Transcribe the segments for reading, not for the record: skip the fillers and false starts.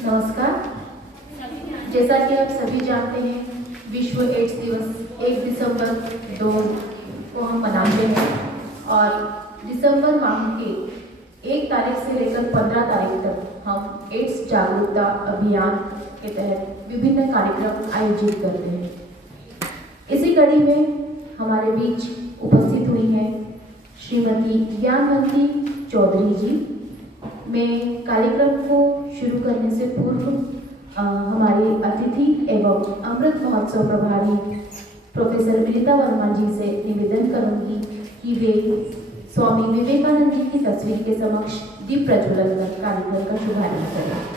नमस्कार। जैसा कि आप सभी जानते हैं, विश्व एड्स दिवस 1 दिसंबर 2 को हम मनाते हैं और दिसंबर माह के 1 तारीख से लेकर 15 तारीख तक हम एड्स जागरूकता अभियान के तहत विभिन्न कार्यक्रम आयोजित करते हैं। इसी कड़ी में हमारे बीच उपस्थित हुई हैं श्रीमती ज्ञानवंती चौधरी जी। मैं कार्यक्रम को शुरू करने से पूर्व हमारे अतिथि एवं अमृत महोत्सव प्रभारी प्रोफेसर विनीता वर्मा जी से निवेदन करूंगी कि वे स्वामी विवेकानंद जी की तस्वीर के समक्ष दीप प्रज्वलन कर कार्यक्रम का शुभारंभ करें।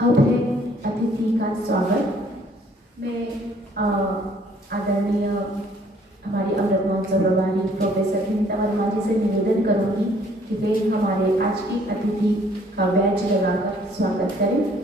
अब है अतिथि का स्वागत। मैं आदरणीय हमारी अमृत महोत्सव प्रभारी प्रोफेसर विनीता वर्मा जी से निवेदन करूंगी कि वे हमारे आज की अतिथि का बैच लगाकर स्वागत करें।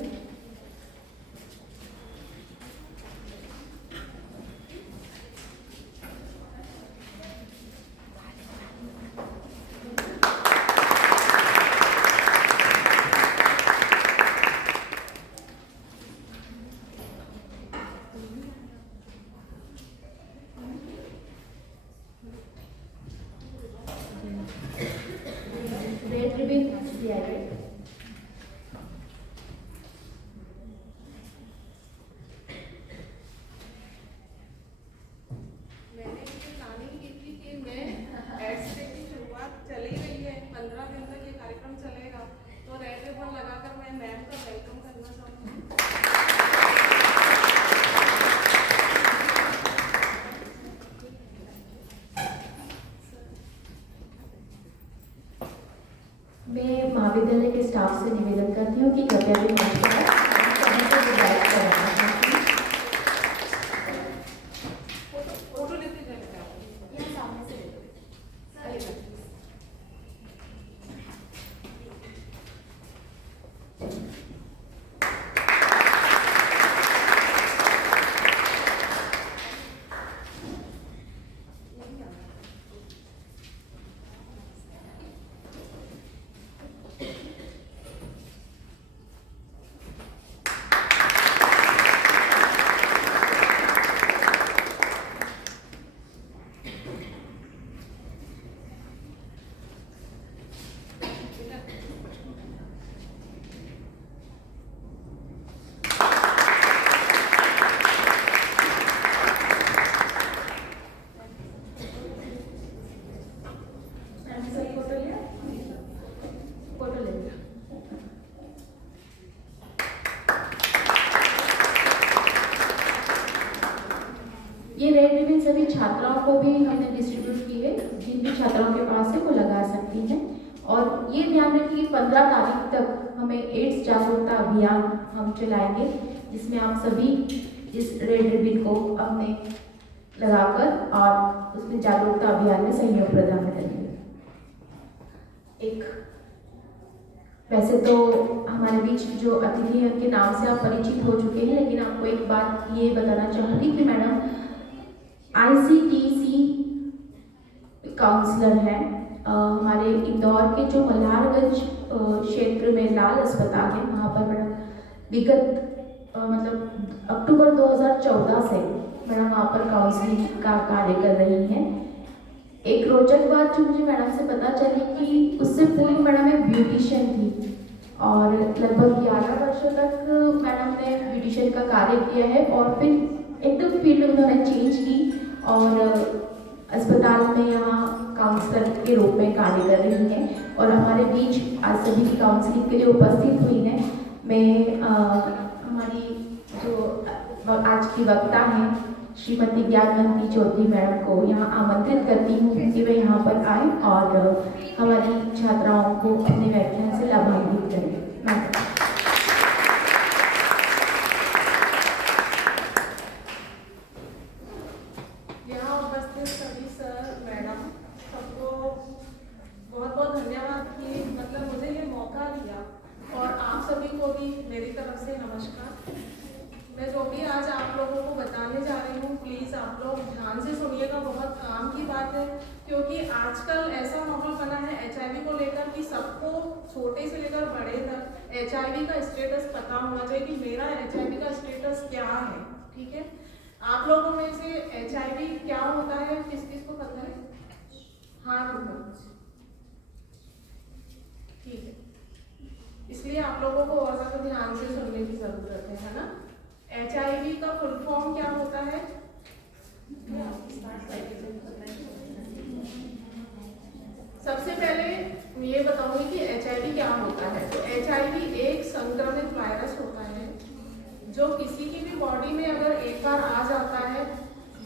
मैं महाविद्यालय के स्टाफ से निवेदन करती हूँ कि कृपया भी मंच पर ये रेड रिबन सभी छात्राओं को भी हमने डिस्ट्रीब्यूट की है। जिन भी छात्राओं के पास है वो लगा सकती हैं। और ये ध्यान रखिए कि 15 तारीख तक हमें एड्स जागरूकता अभियान हम चलाएंगे, जिसमें आप सभी इस रेड रिबन को अपने लगाकर और उसमें जागरूकता अभियान में सहयोग प्रदान करेंगे। वैसे तो हमारे बीच जो अतिथि हैं उनके नाम से आप परिचित हो चुके हैं, लेकिन आपको एक बात ये बताना चाहूँगी कि मैडम ICTC काउंसलर हैं। हमारे इंदौर के जो मल्हारगंज क्षेत्र में लाल अस्पताल है, वहाँ पर मैडम विगत मतलब अक्टूबर 2014 से मैडम वहाँ पर काउंसलिंग का कार्य कर रही हैं। एक रोचक बात जो मुझे मैडम से पता चली कि उससे पूर्व मैडम एक ब्यूटिशियन थी और लगभग 11 वर्षों तक मैडम ने ब्यूटिशियन का कार्य किया है और फिर एकदम फील्ड उन्होंने चेंज की और अस्पताल में यहाँ काउंसलर के रूप में कार्य कर रही हैं और हमारे बीच आज सभी की काउंसलिंग के लिए उपस्थित हुई हैं। मैं हमारी जो आज की वक्ता हैं श्रीमती ज्ञानवंती चौधरी मैडम को यहाँ आमंत्रित करती हूँ कि वे यहाँ पर आए और हमारी छात्राओं को अपने व्याख्यान से लाभान्वित करें। यहाँ उपस्थित सभी सर मैडम सबको बहुत बहुत धन्यवाद कि मतलब मुझे ये मौका दिया, और आप सभी को भी मेरी तरफ से नमस्कार। मैं जो भी आज आप लोगों को बताने जा रही हूँ, प्लीज़ आप लोग ध्यान से सुनिएगा। बहुत काम की बात है, क्योंकि आजकल ऐसा माहौल बना है HIV को लेकर कि सबको छोटे से लेकर बड़े तक HIV का स्टेटस पता होना चाहिए कि मेरा HIV का स्टेटस क्या है। ठीक है, आप लोगों में से HIV क्या होता है किस किस को पता है? हाँ, ठीक है, इसलिए आप लोगों को और ज़्यादा ध्यान से सुनने की ज़रूरत है ना। HIV का फुल फॉर्म क्या होता है? सबसे पहले ये बताऊंगी कि HIV क्या होता है। तो HIV एक संक्रमित वायरस होता है जो किसी की भी बॉडी में अगर एक बार आ जाता है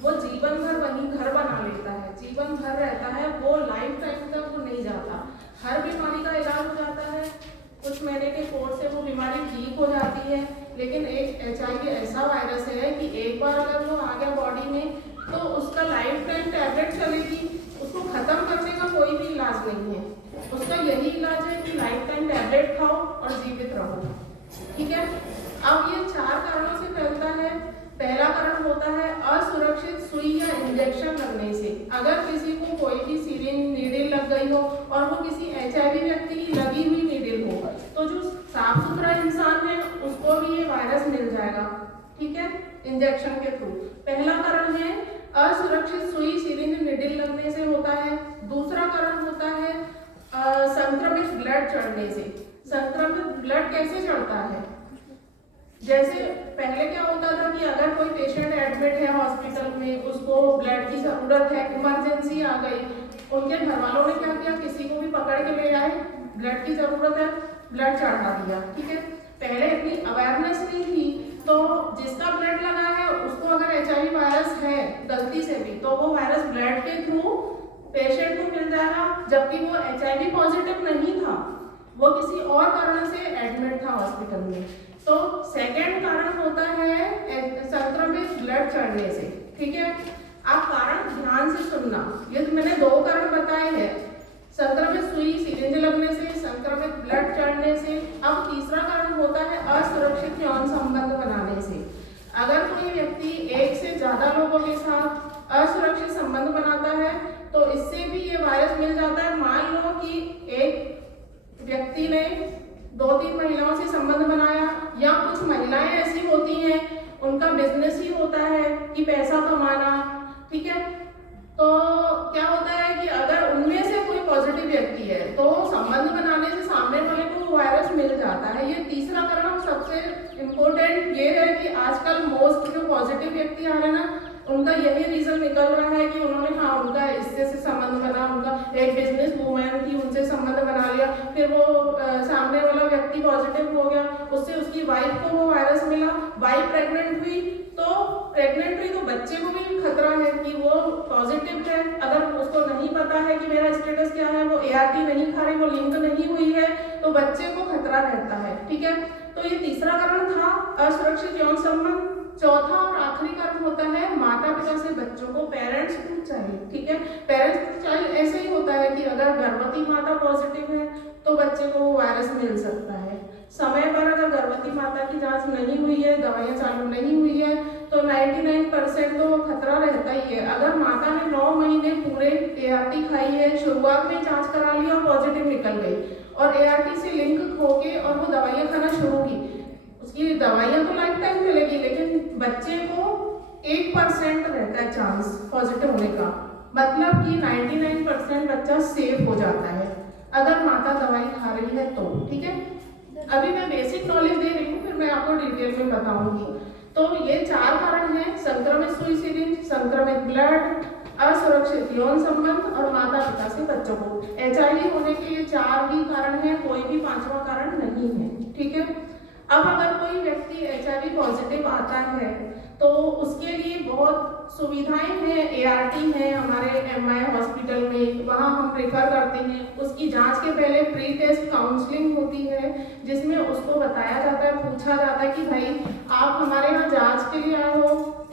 वो जीवन भर वहीं घर बना लेता है, जीवन भर रहता है, वो लाइफ टाइम तक वो नहीं जाता। हर बीमारी का इलाज हो जाता है, कुछ महीने के कोर्स से वो बीमारी ठीक हो जाती है, लेकिन एक HIV ऐसा वायरस है कि एक बार अगर वो आ गया बॉडी में तो उसका लाइफ टाइम टैबलेट चलेगी, उसको खत्म करने का कोई भी इलाज नहीं है। उसका यही इलाज है कि लाइफ टाइम टैबलेट खाओ और जीवित रहो। ठीक है, अब ये 4 कारणों से फैलता है। पहला कारण होता है असुरक्षित सुई या इंजेक्शन लगने से। अगर किसी को कोई भी सिरिंज नीडल लग गई हो और वो किसी HIV व्यक्ति की लगी हुई नीडल हो, तो जो साफ सुथरा इंसान है उसको भी ये वायरस मिल जाएगा। ठीक है, इंजेक्शन के थ्रू। पहला कारण है असुरक्षित सुई सिरिंज नीडल लगने से होता है। दूसरा कारण होता है संक्रमित ब्लड चढ़ने से। संक्रमित ब्लड कैसे चढ़ता है? जैसे पहले क्या होता था कि अगर कोई पेशेंट एडमिट है हॉस्पिटल में, उसको ब्लड की जरूरत है, इमरजेंसी आ गई, उनके घर वालों ने क्या किया, किसी को भी पकड़ के ले आए, ब्लड की जरूरत है, ब्लड चढ़ा दिया। ठीक है, पहले इतनी अवेयरनेस नहीं थी, तो जिसका ब्लड लगा है उसको अगर HIV वायरस है गलती से भी, तो वो वायरस ब्लड के थ्रू पेशेंट को मिल जाएगा, जबकि वो HIV पॉजिटिव नहीं था, वो किसी और कारण से एडमिट था हॉस्पिटल में। तो सेकेंड कारण होता है संक्रमित ब्लड चढ़ने से। ठीक है, आप कारण ध्यान से सुनना, ये तो मैंने 2 कारण बताए हैं, संक्रमित सुई सिरिंज लगने से, संक्रमित ब्लड चढ़ने से। अब तीसरा कारण होता है असुरक्षित यौन संबंध बनाने से। अगर कोई व्यक्ति एक से ज्यादा लोगों के साथ असुरक्षित संबंध बनाता है तो इससे भी ये वायरस मिल जाता है। मान लो कि एक व्यक्ति ने 2-3 महिलाओं से संबंध बनाया, या कुछ महिलाएं ऐसी होती हैं उनका बिजनेस ही होता है कि पैसा कमाना। ठीक है, तो क्या होता है कि अगर उनमें से कोई पॉजिटिव व्यक्ति है तो संबंध बनाने से सामने वाले को वायरस मिल जाता है। ये तीसरा कारण सबसे इम्पोर्टेंट ये है कि आजकल मोस्ट जो पॉजिटिव व्यक्ति आ रहे हैं ना, उनका यही रीजन निकल रहा है कि उन्होंने उनका इससे से संबंध बना, उनका एक बिजनेस वूमेन थी उनसे संबंध बना लिया, फिर वो सामने वाला व्यक्ति पॉजिटिव हो गया, उससे उसकी वाइफ को वो वायरस मिला, वाइफ प्रेग्नेंट हुई, तो बच्चे को भी खतरा है कि वो पॉजिटिव है। अगर उसको नहीं पता है कि मेरा स्टेटस क्या है, वो ART नहीं खा रही, वो लिंक नहीं हुई है, तो बच्चे को खतरा रहता है। ठीक है, तो ये तीसरा कारण था असुरक्षित यौन संबंध। चौथा और आखिरी कारण होता है माता पिता से बच्चों को, पेरेंट्स टू चाइल्ड। ठीक है, पेरेंट्स टू चाइल्ड ऐसे ही होता है कि अगर गर्भवती माता पॉजिटिव है तो बच्चे को वो वायरस मिल सकता है। समय पर अगर गर्भवती माता की जांच नहीं हुई है, दवाइयाँ चालू नहीं हुई है, तो 99% तो खतरा रहता ही है। अगर माता ने 9 महीने पूरे ART खाई है, शुरुआत में जांच करा लिया और पॉजिटिव निकल गई, और ART से लिंक होके और वो दवाइयाँ खाना शुरू की, उसकी दवाइयाँ तो लाइफ टाइम चलेगी, लेकिन बच्चे को 1% रहता है चांस पॉजिटिव होने का। मतलब कि 99% बच्चा सेफ हो जाता है अगर माता दवाई खा रही है तो। ठीक है, अभी मैं बेसिक नॉलेज दे रही हूँ, फिर मैं आपको डिटेल में बताऊंगी। तो ये 4 कारण हैं: संक्रमित सुई सिरिंज, संक्रमित ब्लड, असुरक्षित यौन संबंध और माता पिता से बच्चों को। HIV होने के ये 4 ही कारण हैं, कोई भी 5वां कारण नहीं है, ठीक है। अब अगर कोई व्यक्ति HIV पॉजिटिव आता है तो उसके लिए बहुत सुविधाएं हैं, ART है हमारे MI हॉस्पिटल में, वहाँ हम रेफर करते हैं। उसकी जांच के पहले प्री टेस्ट काउंसलिंग होती है जिसमें उसको बताया जाता है, पूछा जाता है कि भाई आप हमारे यहाँ जांच के लिए आए हो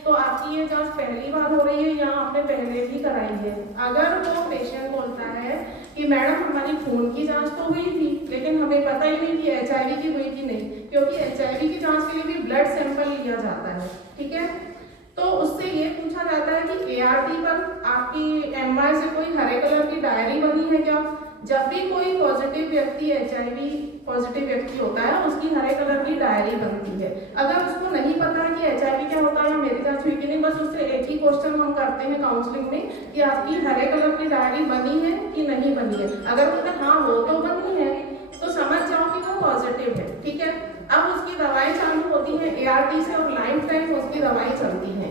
तो आपकी ये जांच पहली बार हो रही है या आपने पहले भी कराई है। अगर वो पेशेंट बोलता है कि मैडम हमारी खून की जांच तो हुई थी लेकिन हमें पता ही नहीं कि HIV की हुई कि नहीं, क्योंकि HIV की जांच के लिए भी ब्लड सैंपल लिया जाता है, ठीक है। तो उससे ये पूछा जाता है कि ART पर आपकी MI से कोई हरे कलर की डायरी बनी है क्या। जब भी कोई पॉजिटिव व्यक्ति HIV पॉजिटिव व्यक्ति होता है उसकी हरे कलर की डायरी बनती है। अगर उसको नहीं पता है कि HIV क्या होता है या मेरी जांच हुई कि नहीं, बस उससे एक ही क्वेश्चन हम करते हैं काउंसलिंग में कि आपकी हरे कलर की डायरी बनी है कि नहीं बनी है। अगर उसने हाँ वो तो बनी है तो समझ जाओ कि वो पॉजिटिव है, ठीक है। अब उसकी दवाई चालू होती है ART से और लाइफ टाइम उसकी दवाई चलती है।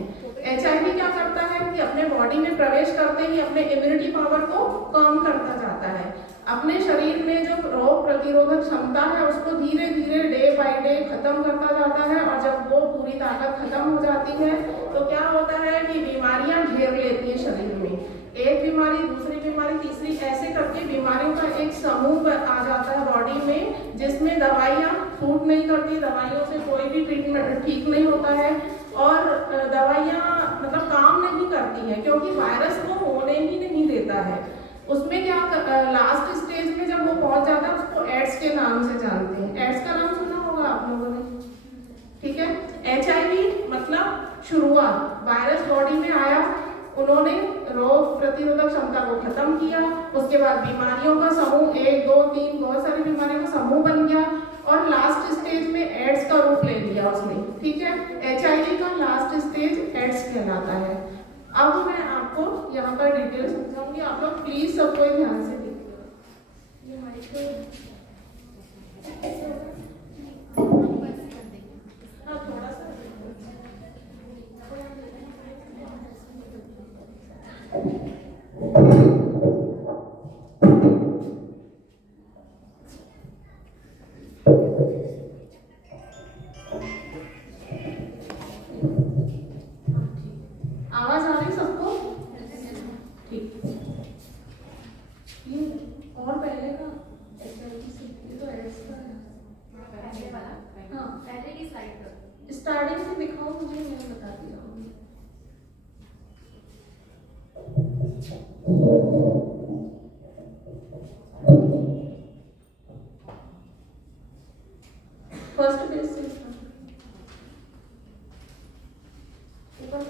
HIV क्या करता है कि अपने बॉडी में प्रवेश करते ही अपने इम्यूनिटी पावर को कम करता जाता है। अपने शरीर में जो रोग प्रतिरोधक क्षमता है उसको धीरे धीरे डे बाय डे खत्म करता जाता है और जब वो पूरी ताकत खत्म हो जाती है तो क्या होता है कि बीमारियां घेर लेती हैं शरीर में। एक बीमारी, दूसरी बीमारी, तीसरी, ऐसे करके बीमारियों का एक समूह आ जाता है बॉडी में जिसमें दवाइयाँ सूट नहीं करती, दवाइयों से कोई भी ट्रीटमेंट ठीक नहीं होता है और दवाइयाँ मतलब काम नहीं करती हैं क्योंकि वायरस को होने ही नहीं देता है। उसमें क्या लास्ट स्टेज में जब वो पहुंच जाता है उसको एड्स के नाम से जानते हैं। एड्स का नाम सुना होगा आप लोगों ने, ठीक है। HIV मतलब शुरुआत, वायरस बॉडी में आया, उन्होंने रोग प्रतिरोधक क्षमता को खत्म किया, उसके बाद बीमारियों का समूह 1 2 3 बहुत सारी बीमारियों का समूह बन गया और लास्ट स्टेज में एड्स का रूप ले लिया उसने, ठीक है। HIV का लास्ट स्टेज एड्स कहलाता है। अब मैं आपको यहाँ पर डिटेल समझाऊंगी, आप लोग प्लीज सबको ध्यान से देखिए। ये माइक थोड़ा सा आवाज आ रही सबको, ठीक। ये और पहले का ये तो एड्स का है, पहले वाला, हाँ पहले की स्लाइड पर स्टार्टिंग से दिखाओ मुझे, मैं बता दिया। फर्स्ट पेज से ऊपर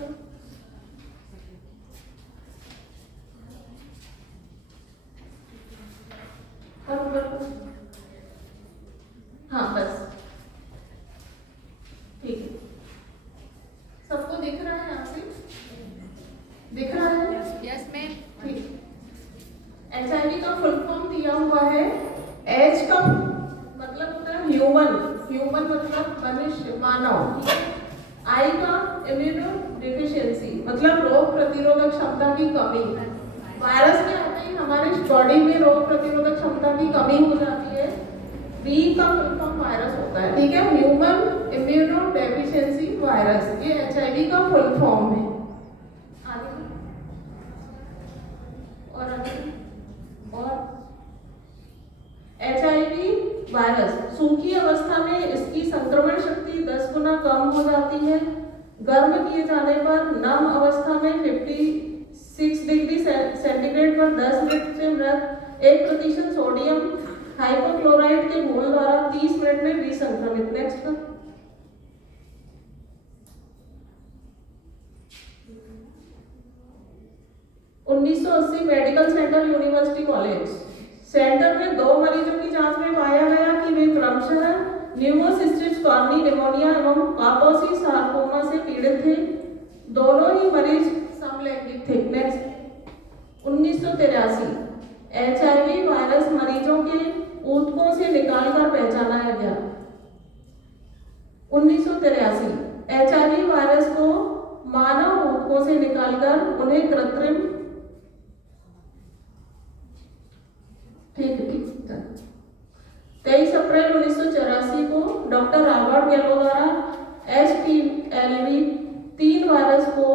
हाँ बस ठीक है। सबको दिख रहा है, यहाँ से दिख रहा है? Yes ma'am. ठीक। HIV का फुल फॉर्म दिया हुआ है, H का मतलब होता है ह्यूमन, ह्यूमन मतलब मनुष्य, मानव, ठीक है। I का इम्यूनो डिफिशियंसी मतलब रोग प्रतिरोधक क्षमता की कमी। वायरस के आते ही हमारे बॉडी में रोग प्रतिरोधक क्षमता की कमी हो जाती है। B का फुल फॉर्म वायरस होता है, ठीक है, ह्यूमन इम्यूनो डेफिशिएंसी वायरस, ये HIV का फुल फॉर्म है। आगे और आगे और HIV वायरस सूखी अवस्था में इसकी संक्रमण शक्ति 10 गुना कम हो जाती है। गर्म किए जाने पर नम अवस्था में 56 डिग्री सेंटीग्रेड पर 10 मिनट से मृत 1% सोडियम हाइपोक्लोराइड के घोल द्वारा 30 मिनट में विसंक्रमित। Next 1980 medical centre university college centre में 2 मरीजों की जांच में पाया गया कि वे क्रमशः न्यूमोसिस्टिस कॉर्नी निमोनिया एवं कापोसी सार्कोमा से पीड़ित थे। दोनों ही मरीज समलैंगिक थे। नेक्स्ट 1983 HIV वायरस मरीजों के ऊतकों से निकालकर पहचाना गया। 1983 HIV वायरस को मानव ऊतकों से निकालकर उन्हें कृत्रिम 23 अप्रैल 1984 को डॉक्टर रॉबर्ट गैलो द्वारा HPLV 3 वायरस को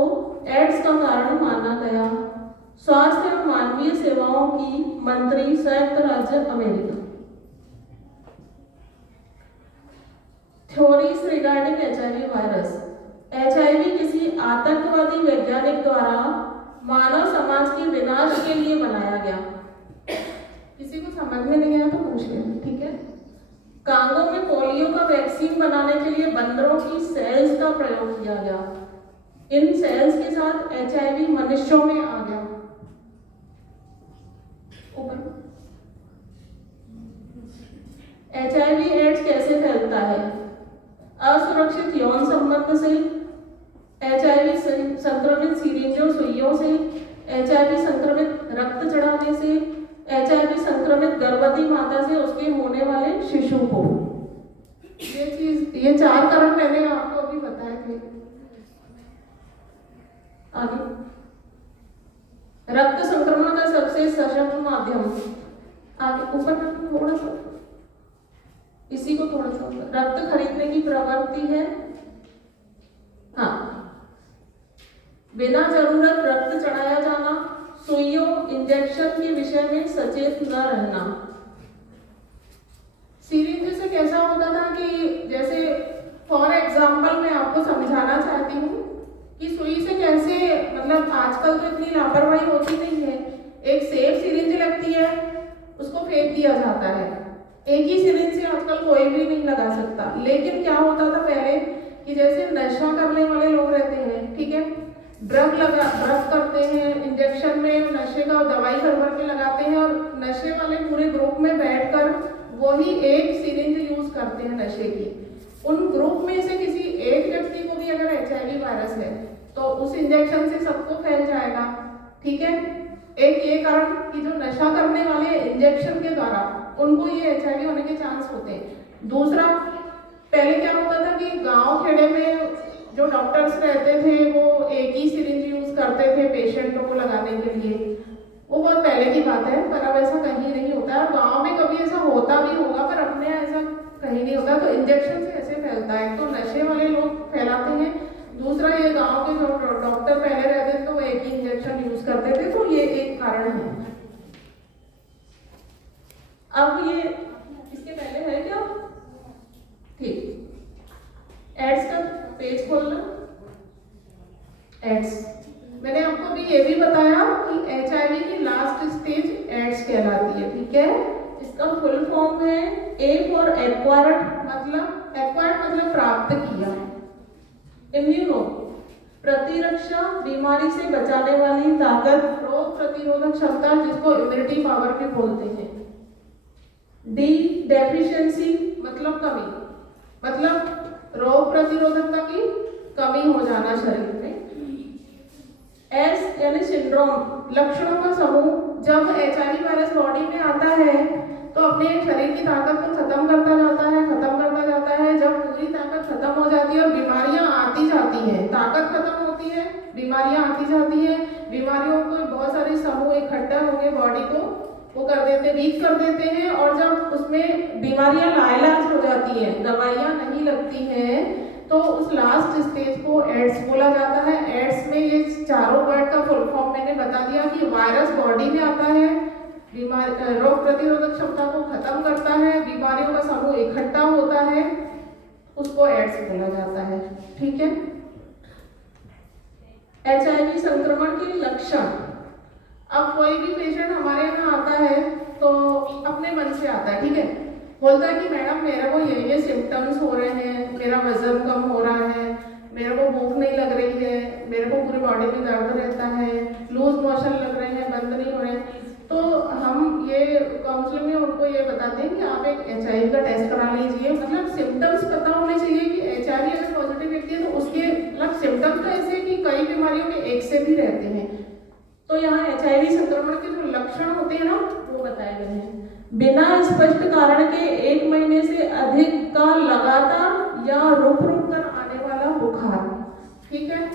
एड्स का कारण माना गया। स्वास्थ्य एवं मानवीय सेवाओं की मंत्री, संयुक्त राज्य America. Theories regarding HIV virus. HIV किसी आतंकवादी वैज्ञानिक द्वारा मानव समाज के विनाश के लिए बनाया गया। किसी को समझ में नहीं आया तो पूछ लेना, ठीक है। कांगो में पोलियो का वैक्सीन बनाने के लिए बंदरों की सेल्स का प्रयोग किया गया। इन सेल्स के साथ HIV मनुष्यों में आ गया। HIV एड्स कैसे फैलता है? असुरक्षित यौन संबंध से, HIV संक्रमित सीरिंजों सुइयों से, HIV संक्रमित रक्त चढ़ाने से, HIV संक्रमित गर्भवती माता से उसके होने वाले शिशु को। ये 4 कारण मैंने आपको अभी बताए थे। आगे, रक्त संक्रमण का सबसे सशक्त माध्यम। आगे ऊपर थोड़ा सा, इसी को थोड़ा सा, रक्त खरीदने की प्रवृत्ति है। हाँ, बिना जरूरत रक्त चढ़ाया जाना, सुइयों इंजेक्शन के विषय में सचेत न रहना। सीरिंज से कैसा होता था कि जैसे फॉर एग्जाम्पल मैं आपको समझाना चाहती हूँ कि सुई से कैसे, मतलब आजकल तो इतनी लापरवाही होती नहीं है। एक सेफ सिरिंज लगती है, उसको फेंक दिया जाता है। एक ही सिरिंज से आजकल कोई भी नहीं लगा सकता। लेकिन क्या होता था पहले कि जैसे नशा करने वाले लोग रहते हैं, ठीक है, ड्रग करते हैं, इंजेक्शन में नशे का दवाई भर के लगाते हैं और नशे वाले पूरे ग्रुप में बैठकर वही एक सिरिंज यूज करते हैं नशे की। उन ग्रुप में से किसी एक व्यक्ति को भी अगर HIV वायरस है तो उस इंजेक्शन से सबको फैल जाएगा, ठीक है। एक ये कारण कि जो नशा करने वाले इंजेक्शन के द्वारा उनको ये HIV होने के चांस होते हैं। दूसरा, पहले क्या होता था कि गांव खेड़े में जो डॉक्टर्स रहते थे वो एक ही सिरिंज यूज करते थे पेशेंटों को लगाने के लिए। वो बहुत पहले की बात है, पर अब ऐसा कहीं नहीं होता है। और गांव में कभी ऐसा होता भी होगा पर अपने ऐसा कहीं नहीं होता। तो इंजेक्शन से ऐसे फैलता है, तो नशे वाले लोग फैलाते हैं। दूसरा, ये गांव के जो डॉक्टर पहले रहते थे तो वो एक ही इंजेक्शन यूज करते थे, तो ये एक कारण है। अब ये इसके पहले है क्या? ठीक, एड्स का पेज खोलना। एड्स, मैंने आपको अभी ये भी बताया कि HIV की लास्ट स्टेज एड्स कहलाती है, ठीक है। इसका फुल फॉर्म है A फॉर एक्वायर्ड, मतलब प्राप्त किया। इम्यूनो, प्रतिरक्षा, बीमारी से बचाने वाली ताकत, रोग प्रतिरोधक क्षमता, जिसको इम्यूनिटी पावर भी बोलते हैं। D डेफिशिएंसी, मतलब कमी, मतलब रोग प्रतिरोधकता की कमी हो जाना शरीर में। S यानी सिंड्रोम, लक्षणों का समूह। जब HIV वायरस बॉडी में आता है तो अपने शरीर की ताकत को खत्म करता जाता है। जब पूरी ताकत खत्म हो जाती है और बीमारियां आती जाती हैं, ताकत खत्म होती है, बीमारियां आती जाती हैं। बीमारियों को बहुत सारे समूह इकट्ठा होंगे, बॉडी को वो कर देते, वीक कर देते हैं। और जब उसमें बीमारियां लाइलाज हो जाती हैं, दवाइयां नहीं लगती हैं, तो उस लास्ट स्टेज को एड्स बोला जाता है। एड्स में ये चारों वर्ड का फुल फॉर्म मैंने बता दिया कि वायरस बॉडी में आता है, रोग प्रतिरोधक क्षमता को खत्म करता है, बीमारियों का समूह इकट्ठा होता है, उसको एड्स बोला जाता है, ठीक है। HIV संक्रमण के लक्षण। अब कोई भी पेशेंट हमारे यहाँ आता है तो अपने मन से आता है, ठीक है, बोलता है कि मैडम मेरे को ये सिम्टम्स हो रहे हैं, मेरा वजन कम हो रहा है, मेरे को भूख नहीं लग रही है, मेरे को पूरी बॉडी में दर्द रहता है, लूज मोशन लग रहे हैं, बंद नहीं हो रहे हैं। तो हम ये काउंसलिंग में उनको ये बताते हैं कि आप एक HIV का टेस्ट करा लीजिए। मतलब सिम्टम्स पता होने चाहिए कि HIV अगर पॉजिटिव व्यक्ति है तो उसके मतलब सिम्टम्स तो ऐसे कि कई बीमारियों के एक से भी रहते हैं। तो यहाँ HIV संक्रमण के जो लक्षण होते हैं ना वो बताए गए हैं। बिना स्पष्ट कारण के 1 महीने से अधिक का लगातार या रुक कर आने वाला बुखार, ठीक है।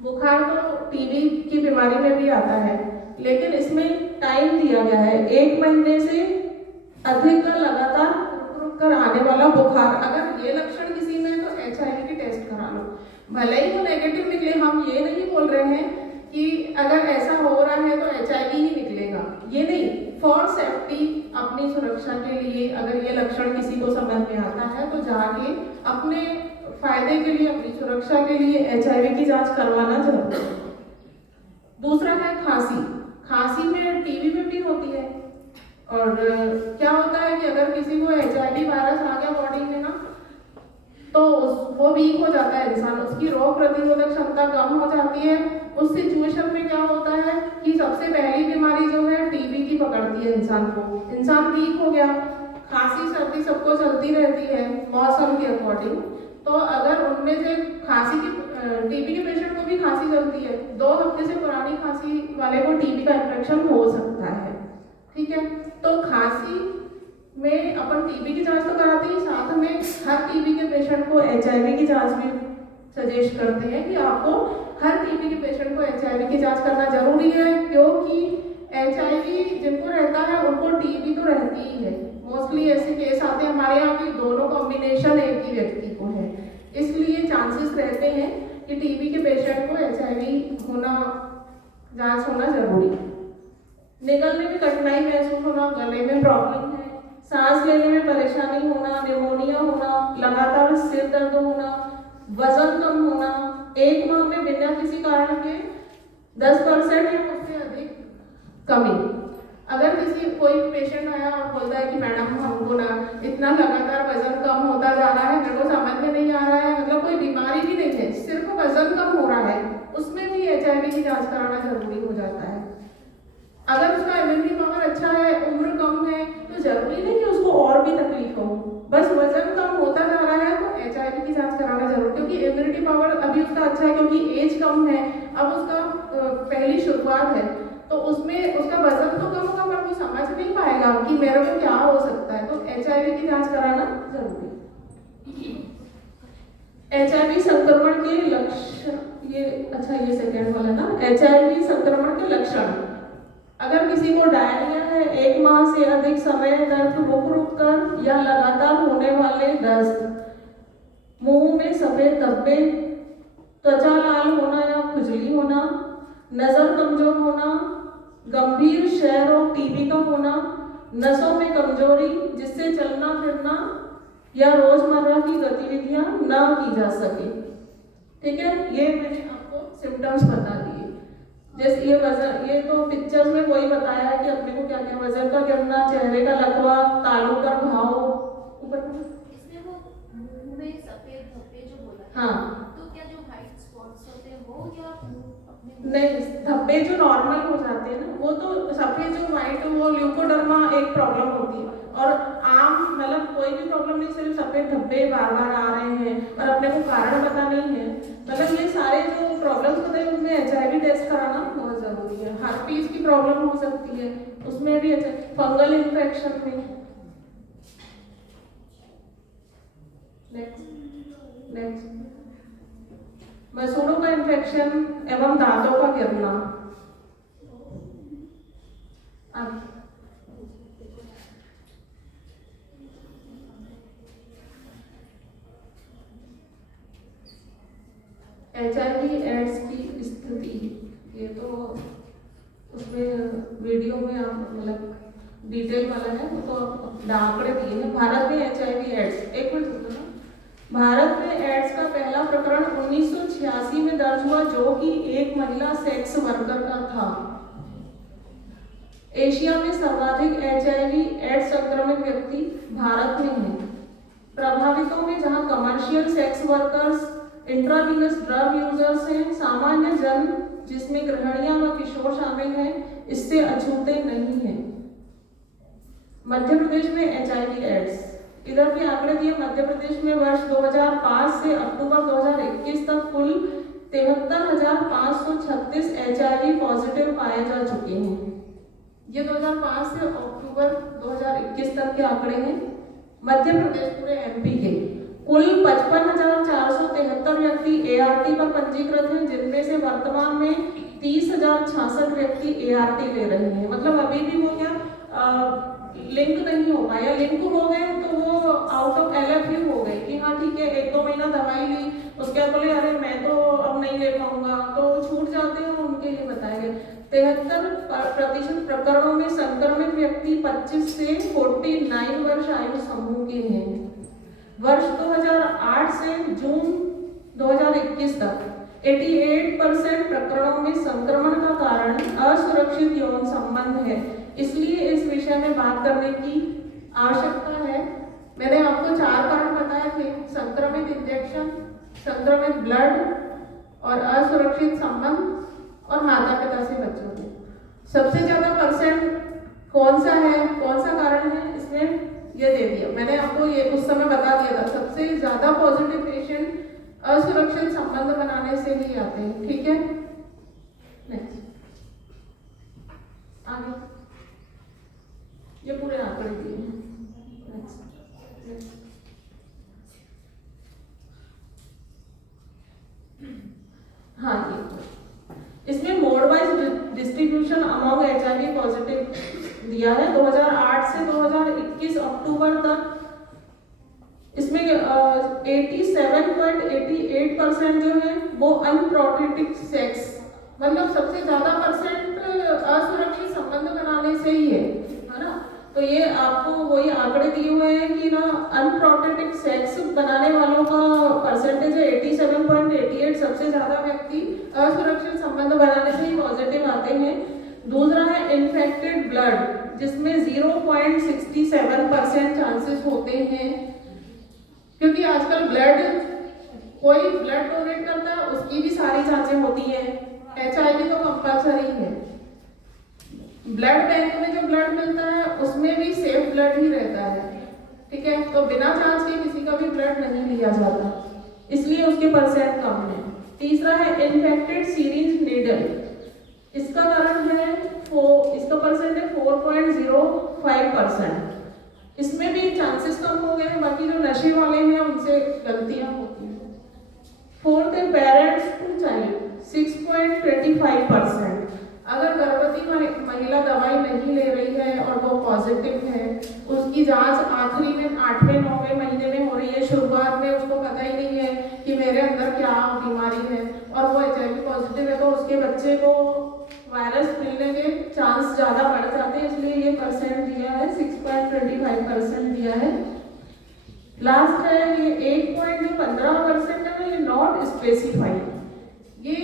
बुखार तो टीबी की बीमारी में भी आता है, लेकिन इसमें टाइम दिया गया है 1 महीने से अधिक का लगातार कर आने वाला बुखार, अगर ये लक्षण किसी में है तो HIV की टेस्ट करा लो। भले ही वो नेगेटिव निकले, हम ये नहीं बोल रहे हैं कि अगर ऐसा हो रहा है तो HIV ही निकलेगा, ये नहीं। फॉर सेफ्टी, अपनी सुरक्षा के लिए अगर ये लक्षण किसी को समझ में आता है तो जाके अपने फायदे के लिए, अपनी सुरक्षा के लिए HIV की जांच करवाना जरूरी है। दूसरा है खांसी। खांसी में TB50 होती है, और क्या होता है कि अगर किसी को HIV वायरस आ गया बॉडी में ना, तो वो वीक हो जाता है इंसान, उसकी रोग प्रतिरोधक क्षमता कम हो जाती है। उस सिचुएशन में क्या होता है कि सबसे पहली बीमारी जो है TB की पकड़ती है इंसान को। इंसान वीक हो गया, खांसी सर्दी सबको चलती रहती है मौसम के अकॉर्डिंग, तो अगर उनमें से खांसी की TB के पेशेंट को भी खांसी चलती है, 2 हफ्ते से पुरानी खांसी वाले को TB का इन्फेक्शन हो सकता है, ठीक है। तो खांसी में अपन TB की जांच तो कराते ही, साथ में हर TB के पेशेंट को HIV की जांच भी सजेस्ट करते हैं कि आपको हर TB के पेशेंट को HIV की जांच करना जरूरी है, क्योंकि HIV जिनको रहता है उनको TB तो रहती ही है। मोस्टली ऐसे केस आते हैं हमारे यहाँ की दोनों कॉम्बिनेशन एक ही व्यक्ति को है, इसलिए चांसेस रहते हैं कि TB के पेशेंट को HIV होना, जांच होना जरूरी है। निकलने में कठिनाई महसूस होना, गले में प्रॉब्लम है, सांस लेने में परेशानी होना, निमोनिया होना, लगातार सिर दर्द होना, वजन कम होना, 1 माह में बिना किसी कारण के 10% या उससे अधिक कमी। अगर कोई पेशेंट आया और बोलता है कि मैडम हमको ना इतना लगातार वजन कम होता जा रहा है, मेरे को समझ में नहीं आ रहा है, मतलब कोई बीमारी भी नहीं है, सिर्फ वजन कम हो रहा है, उसमें भी HIV की जांच कराना जरूरी हो जाता है। अगर उसका इम्यूनिटी पावर अच्छा है, उम्र कम है, तो जरूरी नहीं कि उसको और भी तकलीफ हो, बस वजन कम होता जा रहा है तो HIV की जांच कराना जरूर, क्योंकि इम्यूनिटी पावर अभी उसका अच्छा है, क्योंकि एज कम है, अब उसका पहली शुरुआत है, तो उसमें उसका वजन तो कम होगा पर वो समझ नहीं पाएगा कि मेरे को क्या हो सकता है, तो HIV की जांच कराना जरूरी। HIV संक्रमण के लक्षण, ये सेकेंड वाला ना, HIV संक्रमण के लक्षण। अगर किसी को डायरिया है, 1 माह से अधिक समय दर्द रुक कर या लगातार होने वाले दस्त, मुंह में सफेद धब्बे, त्वचा लाल होना या खुजली होना, नजर कमजोर होना, गंभीर क्षय रोग TB का होना, नसों में कमजोरी जिससे चलना फिरना या रोजमर्रा की गतिविधियां न की जा सके, ठीक है। ये मैंने आपको सिम्टम्स बता दिए। जैसे ये वजन, ये तो पिक्चर्स में वही बताया है कि अपने को क्या क्या, वजन का गिरना, चेहरे का लकवा, तालू पर घाव, ऊपर इसमें वो मुंह में सफेद धब्बे जो बोला, हाँ, तो क्या जो व्हाइट स्पॉट्स होते हैं वो, या अपने नहीं, धब्बे जो नॉर्मल हो जाते हैं ना, वो तो सफेद जो व्हाइट, वो ल्यूकोडर्मा एक प्रॉब्लम होती है, और आम मतलब कोई भी प्रॉब्लम नहीं, सिर्फ सफेद धब्बे बार बार आ रहे हैं और अपने को कारण पता नहीं है, मतलब ये सारे जो प्रॉब्लम्स होते हैं उनमें HIV टेस्ट कराना बहुत जरूरी है। हार्पीज की प्रॉब्लम हो सकती है, उसमें भी फंगल इन्फेक्शन में। नेक्स्ट मसूड़ों का इन्फेक्शन एवं दांतों का गिरना। HIV एड्स की स्थिति, ये तो उसमें वीडियो में आप मतलब डिटेल वाला है, वो तो आप आंकड़े दिए हैं। भारत में HIV एड्स, एक मिनट रुको ना, भारत में एड्स का पहला प्रकरण 1986 में दर्ज हुआ, जो कि एक महिला सेक्स वर्कर का था। एशिया में सर्वाधिक HIV एड्स संक्रमित व्यक्ति भारत में हैं। प्रभावितों में जहां commercial sex workers, intravenous drug users हैं, सामान्य जन जिसमें गृहिणियां व किशोर शामिल हैं, इससे अछूते नहीं हैं। मध्य प्रदेश में HIV एड्स, इधर भी आंकड़े दिए। मध्य प्रदेश में वर्ष 2005 से अक्टूबर 2021 तक कुल 73,536 HIV पॉजिटिव पाए जा चुके हैं। ये 2005 से अक्टूबर 2021 तक के आंकड़े हैं मध्य प्रदेश, पूरे MP के। कुल 55,473 व्यक्ति ART पर पंजीकृत हैं, जिनमें से वर्तमान में 30,066 व्यक्ति ART ले रहे हैं। मतलब अभी भी वो क्या लिंक नहीं हो पाया, लिंक हो गए तो वो आउट ऑफ LFU हो गए कि हाँ ठीक है 1-2 महीना दवाई ली, उसके बाद बोले अरे मैं तो अब नहीं ले पाऊंगा, तो छूट जाते हैं, उनके लिए बताया गया। 73% प्रकरणों में संक्रमित व्यक्ति 25 से 49 वर्ष आयु समूह के हैं। वर्ष 2008 से जून 2021 तक 88% प्रकरणों में संक्रमण का कारण असुरक्षित यौन संबंध है। इसलिए इस विषय में बात करने की आवश्यकता है। मैंने आपको 4 कारण बताए थे, संक्रमित इंजेक्शन, संक्रमित ब्लड और असुरक्षित संबंध और माता पिता से बच्चों को। सबसे ज्यादा परसेंट कौन सा है, कौन सा कारण है इसमें, ये दे दिया मैंने आपको, ये उस समय बता दिया था। सबसे ज्यादा पॉजिटिव पेशेंट असुरक्षित संबंध बनाने से ही आते हैं। ठीक है, नेक्स्ट आगे, ये पूरे आंकड़े दिए हैं। हाँ जी, इसमें mode wise distribution among HIV positive दिया है 2008 से 2021 अक्टूबर तक। इसमें 87.88% जो है वो अनप्रोटेक्टेड सेक्स, मतलब सबसे ज्यादा परसेंट असुरक्षित संबंध बनाने से ही है ना। तो ये आपको वही आंकड़े दिए हुए हैं कि ना अनप्रोटेक्टेड सेक्स बनाने वालों का परसेंटेज है 87.88, सबसे ज्यादा व्यक्ति असुरक्षित संबंध बनाने से ही पॉजिटिव आते हैं। दूसरा है इन्फेक्टेड ब्लड, जिसमें 0.67% चांसेस होते हैं, क्योंकि आजकल कोई ब्लड डोनेट करता है उसकी भी सारी जांचें होती हैं। HIV तो कंपल्सरी है। ब्लड बैंक में जो ब्लड मिलता है उसमें भी सेफ ब्लड ही रहता है, ठीक है, तो बिना जांच के किसी का भी ब्लड नहीं लिया जाता, इसलिए उसके परसेंट कम है। तीसरा है इन्फेक्टेड सीरिंज नीडल, इसका कारण है इसका परसेंट है 4.05%। इसमें भी चांसेस कम हो गए हैं, बाकी जो नशे वाले हैं उनसे गलतियां होती हैं। फोर्थ है पेरेंट्स टू चाइल्ड 6.25%। अगर गर्भवती महिला दवाई नहीं ले रही है और वो पॉजिटिव है, उसकी जांच आखिरी में 8वें 9वें महीने में हो रही है, शुरुआत में उसको पता ही नहीं है कि मेरे अंदर क्या बीमारी है और वो HIV पॉजिटिव है, तो उसके बच्चे को वायरस मिलने के चांस ज़्यादा बढ़ जाते हैं, इसलिए ये परसेंट दिया है 6.25% दिया है। लास्ट है ये 1.15% है ना, ये नॉट स्पेसिफाइड, ये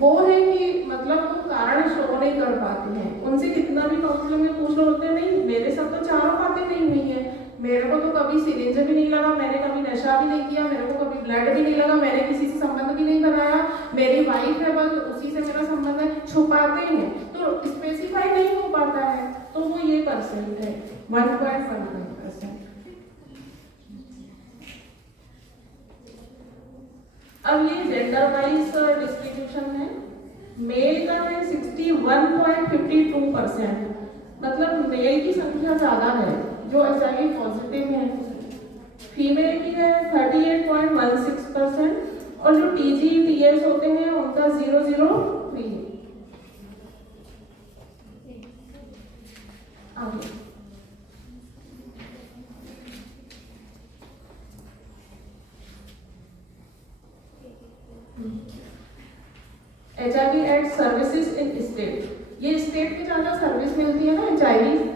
वो है कि मतलब वो कारण शो नहीं कर पाते हैं। उनसे कितना भी काउंसलिंग में पूछ लो, बोलते हैं नहीं मेरे साथ तो चारों बातें नहीं हुई है, मेरे को तो कभी सिरिंज भी नहीं लगा, मैंने कभी नशा भी नहीं किया, मेरे को कभी ब्लड भी नहीं लगा, मैंने किसी से संबंध भी नहीं बनाया, मेरी वाइफ है बस उसी से मेरा संबंध है। छुपाते हैं तो स्पेसिफाई नहीं हो पाता है, तो वो ये परसेंट है 1.15%। अब ये जेंडर वाइज डिस्ट्रीब्यूशन है। मेल का है 61.52%, मतलब मेल की संख्या ज्यादा है जो HIV पॉजिटिव है। फीमेल की है 38.16% और जो TG/TS होते हैं उनका 0.03 है। आगे HIV aid services in state, ये स्टेट में ज्यादा सर्विस मिलती है ना HIV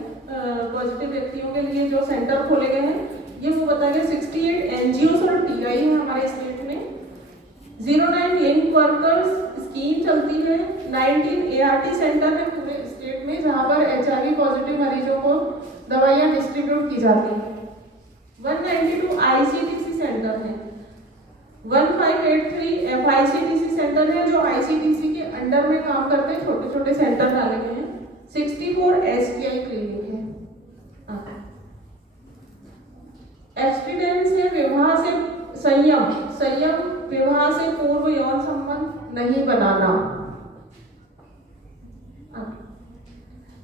पॉजिटिव व्यक्तियों के लिए जो सेंटर खोले गए हैं, ये वो बता गया 68 NGOs और TI है हमारे स्टेट में। 09 लिंक वर्कर्स स्कीम चलती है। 19 ART सेंटर है पूरे स्टेट में जहां पर HIV पॉजिटिव मरीजों को दवाइयां डिस्ट्रीब्यूट की जाती है। 192 ICTC सेंटर है। 1583 FICTC सेंटर है जो ICTC के अंडर में काम करते हैं, छोटे छोटे सेंटर डाले गए हैं। 64 STI क्लिनिक है। एब्स्टिनेंस है विवाह से संयम विवाह से पूर्व यौन संबंध नहीं बनाना।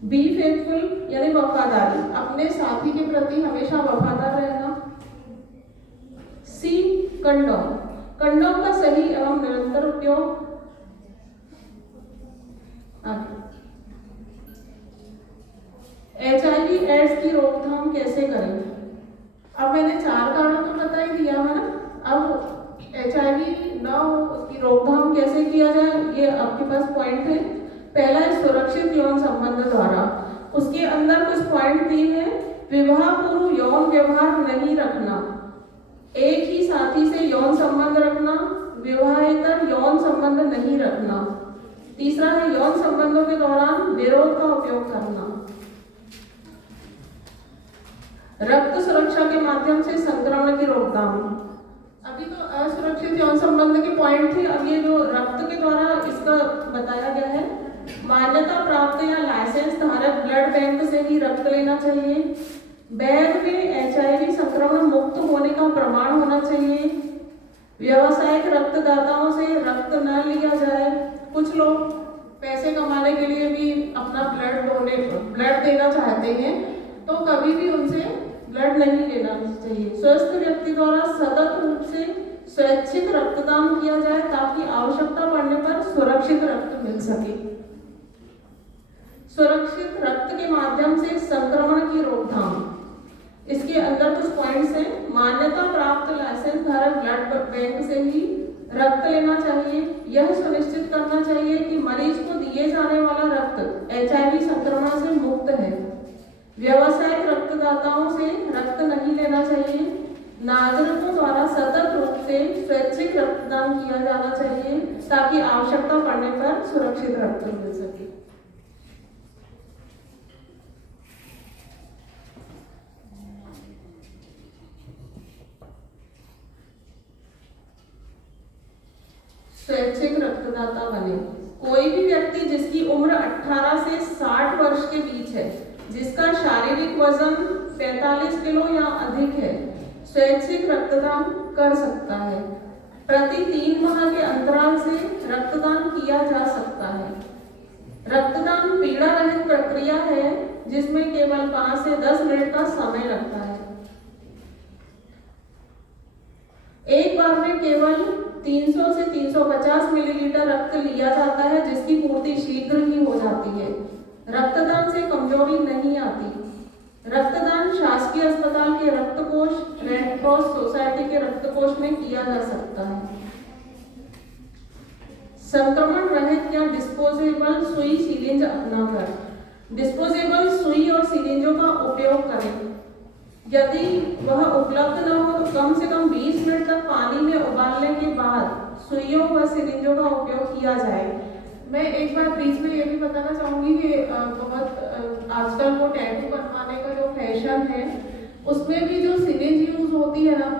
बी फेथफुल यानी वफादारी, अपने साथी के प्रति हमेशा वफादार रहना। सी कंडोम, कंडोम का सही एवं निरंतर उपयोग। HIV एड्स की रोक अब मैंने 4 कारण तो बता ही दिया है ना। अब HIV ना हो उसकी रोकथाम कैसे किया जाए, ये आपके पास पॉइंट है। पहला है सुरक्षित यौन संबंध द्वारा, उसके अंदर कुछ पॉइंट दिए हैं। विवाह पूर्व यौन व्यवहार नहीं रखना, एक ही साथी से यौन संबंध रखना, विवाहेतर यौन संबंध नहीं रखना। तीसरा है यौन संबंधों के दौरान निरोध का उपयोग करना। रक्त सुरक्षा के माध्यम से संक्रमण की रोकथाम। अभी तो असुरक्षित यौन संबंध के पॉइंट थे, अब ये जो रक्त के द्वारा इसका बताया गया है। मान्यता प्राप्त या लाइसेंस धारक ब्लड बैंक से ही रक्त लेना चाहिए। बैग में HIV संक्रमण मुक्त होने का प्रमाण होना चाहिए। व्यावसायिक रक्तदाताओं से रक्त न लिया जाए। कुछ लोग पैसे कमाने के लिए भी अपना ब्लड देना चाहते हैं, तो कभी भी उनसे ब्लड नहीं लेना चाहिए। स्वस्थ व्यक्ति द्वारा सतत रूप से स्वैच्छिक रक्तदान किया जाए ताकि आवश्यकता पड़ने पर सुरक्षित रक्त मिल सके। सुरक्षित रक्त के माध्यम से संक्रमण की रोकथाम, इसके अंदर कुछ पॉइंट्स हैं। मान्यता प्राप्त लाइसेंस धारक ब्लड बैंक से ही रक्त लेना चाहिए। यह सुनिश्चित करना चाहिए कि मरीज को दिए जाने वाला रक्त HIV संक्रमण से मुक्त है। व्यावसायिक रक्तदाताओं से रक्त नहीं लेना चाहिए। नागरिकों द्वारा सतत रूप से स्वैच्छिक रक्तदान किया जाना चाहिए ताकि आवश्यकता पड़ने पर सुरक्षित रक्त मिल सके। स्वैच्छिक रक्तदाता बने। कोई भी व्यक्ति जिसकी उम्र 18 से 60 वर्ष के बीच है, जिसका शारीरिक वजन 45 किलो या अधिक है, स्वैच्छिक रक्तदान कर सकता है। प्रति 3 माह के अंतराल से रक्तदान किया जा सकता है। रक्तदान पीड़ा रहित प्रक्रिया है जिसमें केवल 5 से 10 मिनट का समय लगता है। एक बार में केवल 300 से 350 मिलीलीटर रक्त लिया जाता है, जिसकी पूर्ति शीघ्र ही हो जाती है। रक्तदान से कमजोरी नहीं आती। रक्तदान शासकीय अस्पताल के रक्तकोष, रेड क्रॉस सोसाइटी के रक्तकोष में किया जा सकता है। संक्रमण रहित या डिस्पोजेबल सुई सिरिंज अपनाकर। डिस्पोजेबल सुई और सिरिंजों का उपयोग करें। यदि वह उपलब्ध न हो तो कम से कम 20 मिनट तक पानी में उबालने के बाद सुइयों व सिरिंजों का उपयोग किया जाए। मैं एक बार बीच में ये भी बताना चाहूँगी कि बहुत आजकल वो टैटू बनवाने का जो फैशन है, उसमें भी जो सिरिंज यूज होती है ना,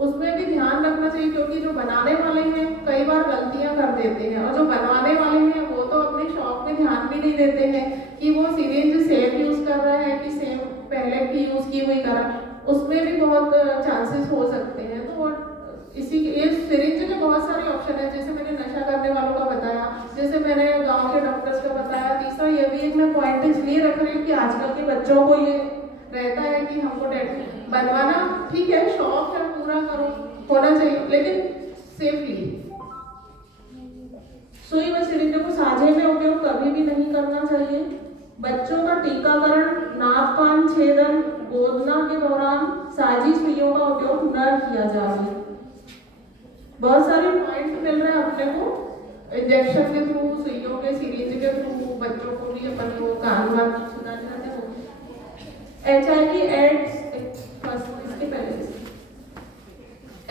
उसमें भी ध्यान रखना चाहिए, क्योंकि जो बनाने वाले हैं कई बार गलतियां कर देते हैं, और जो बनवाने वाले हैं वो तो अपने शौक में ध्यान भी नहीं देते हैं कि वो सिरिंज सेम यूज कर रहा है कि सेम पहले की यूज की हुई कर, उसमें भी बहुत चांसेस हो सकते हैं। तो इसी ये सिरिंज के बहुत सारे ऑप्शन है, जैसे मैंने नशा करने वालों का बताया, जैसे मैंने गांव के डॉक्टर्स का बताया। तीसरा ये भी एक मैं पॉइंट इसलिए रख रही हूँ कि आजकल के बच्चों को ये रहता है कि हमको टैटू बनवाना, ठीक है, शौक है, पूरा करो, होना चाहिए, लेकिन सेफली। सुई व सिरिंज को साझे में उपयोग कभी भी नहीं करना चाहिए। बच्चों का टीकाकरण, नाक कान छेदन, गोदना के दौरान साझी सुइयों का उपयोग न किया जाए। बहुत सारे पॉइंट मिल रहे हैं अपने को, इंजेक्शन के थ्रू, सुइयों के, सिरिंज के थ्रू, बच्चों को भी अपन को कान वान सुना चाहते हैं। HIV एड्स, इसके पहले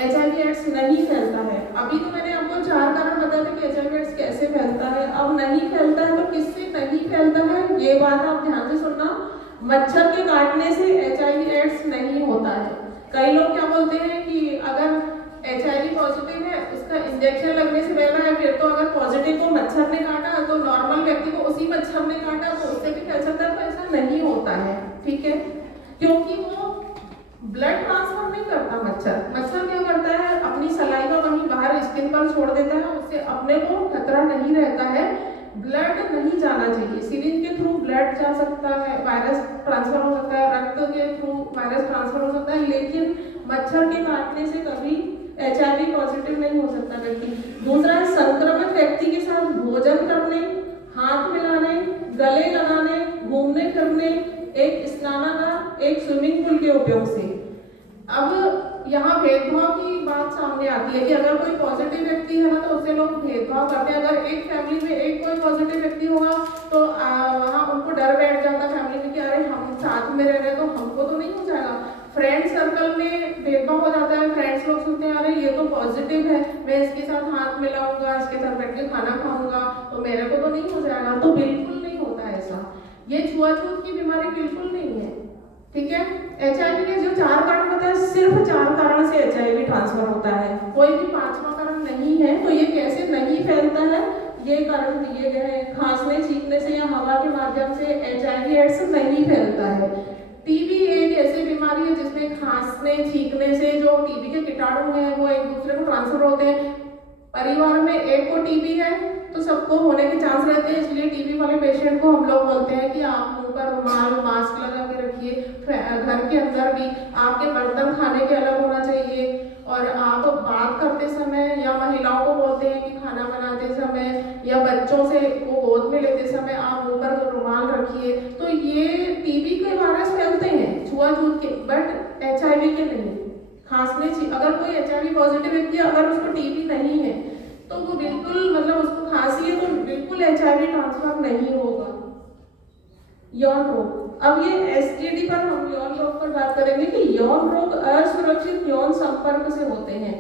HIV एड्स नहीं फैलता है। अभी तो मैंने आपको 4 कारण बताए थे कि HIV एड्स कैसे फैलता है। अब नहीं फैलता है तो किससे नहीं फैलता है, ये बात आप ध्यान से सुनना। मच्छर के काटने से HIV एड्स नहीं होता है। कई लोग क्या बोलते हैं कि अगर HIV पॉजिटिव है, उसका इंजेक्शन लगने से पहले है, फिर तो अगर पॉजिटिव को मच्छर ने काटा तो नॉर्मल व्यक्ति को उसी मच्छर ने काटा तो उससे भी फैल सकता है। तो ऐसा नहीं होता है, ठीक है, क्योंकि वो ब्लड ट्रांसफर नहीं करता। मच्छर क्या करता है, अपनी सलाइवा वहीं बाहर स्किन पर छोड़ देता है, उससे अपने को खतरा नहीं रहता है, ब्लड नहीं जाना चाहिए। सिरिंज के थ्रू ब्लड जा सकता है, वायरस ट्रांसफर हो सकता है, रक्त के थ्रू वायरस ट्रांसफर हो सकता है, लेकिन मच्छर के काटने से कभी HIV पॉजिटिव नहीं हो सकता व्यक्ति। दूसरा है संक्रमित व्यक्ति के साथ भोजन करने, हाथ मिलाने, गले लगाने, घूमने फिरने, एक स्नानागार, एक स्विमिंग पूल के उपयोग से। अब यहाँ भेदभाव की बात सामने आती है कि अगर कोई पॉजिटिव व्यक्ति है ना तो उससे लोग भेदभाव करते हैं। अगर एक फैमिली में एक कोई पॉजिटिव व्यक्ति होगा तो वहाँ उनको डर बैठ जाता फैमिली में कि अरे हम साथ में रह रहे हैं तो हमको तो नहीं हो जाएगा। फ्रेंड सर्कल में भेदभाव हो जाता है, फ्रेंड्स लोग सुनते हैं अरे ये तो पॉजिटिव है, मैं इसके साथ हाथ मिलाऊंगा, इसके साथ बैठ के खाना खाऊंगा तो मेरे को तो नहीं हो जाएगा। तो बिल्कुल नहीं होता ऐसा, ये छुआछूत की बीमारी बिल्कुल नहीं है, ठीक है। HIV के जो 4 कारण बताए, सिर्फ 4 कारण से HIV ट्रांसफर होता है, कोई भी 5वां कारण नहीं है। तो ये कैसे नहीं फैलता है, ये कारण दिए गए हैं। खांसने छींकने से या हवा के माध्यम से HIV एड्स नहीं फैलता है। टीबी एक ऐसी बीमारी है जिसमें खांसने छींकने से जो टीबी के कीटाणु हैं वो एक दूसरे को ट्रांसफर होते हैं। परिवार में एक को टीबी है तो सबको होने के चांस रहते हैं, इसलिए टीबी वाले पेशेंट को हम लोग बोलते हैं कि आप मुंह पर रुमाल मास्क लगा के रखिए। घर के अंदर भी आपके बर्तन खाने के अलग होना चाहिए, और आप बात करते समय या महिलाओं को बोलते हैं कि खाना बनाते समय या बच्चों से को गोद में लेते समय आप मुंह पर रुमाल रखिए। तो ये टीबी के वायरस फैलते हैं छुआछूत के, बट HIV के नहीं। खांसने अगर कोई HIV पॉजिटिव व्यक्ति अगर उसको टीबी नहीं है तो वो बिल्कुल मतलब उसको खांसी है तो बिल्कुल HIV ट्रांसफर नहीं होगा। यौन रोग, अब ये STD पर हम यौन रोग पर बात करेंगे कि यौन रोग असुरक्षित यौन संपर्क से होते हैं।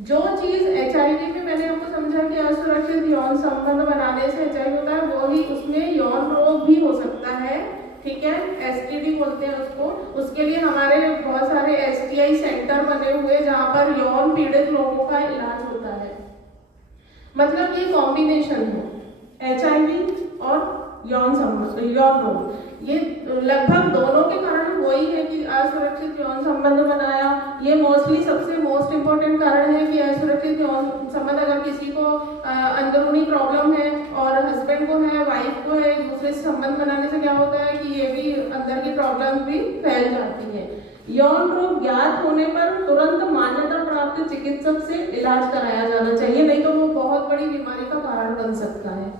जो चीज HIV में मैंने आपको समझा कि असुरक्षित यौन संबंध बनाने से HIV होता है, वही उसमें यौन रोग भी हो सकता है, ठीक है। STD बोलते हैं उसको। उसके लिए हमारे बहुत सारे STI सेंटर बने हुए जहाँ पर यौन पीड़ित लोगों का इलाज होता है। मतलब ये कॉम्बिनेशन है HIV और यौन रोग, ये लगभग दोनों के कारण वही है कि असुरक्षित यौन संबंध बनाया। ये मोस्टली सबसे मोस्ट इम्पोर्टेंट कारण है कि असुरक्षित यौन संबंध, अगर किसी को अंदरूनी प्रॉब्लम है और हस्बैंड को है, वाइफ को है, एक दूसरे से संबंध बनाने से क्या होता है कि ये भी अंदर की प्रॉब्लम भी फैल जाती है। यौन रोग ज्ञात होने पर तुरंत मान्यता प्राप्त चिकित्सक से इलाज कराया जाना चाहिए, नहीं तो वो बहुत बड़ी बीमारी का कारण बन सकता है।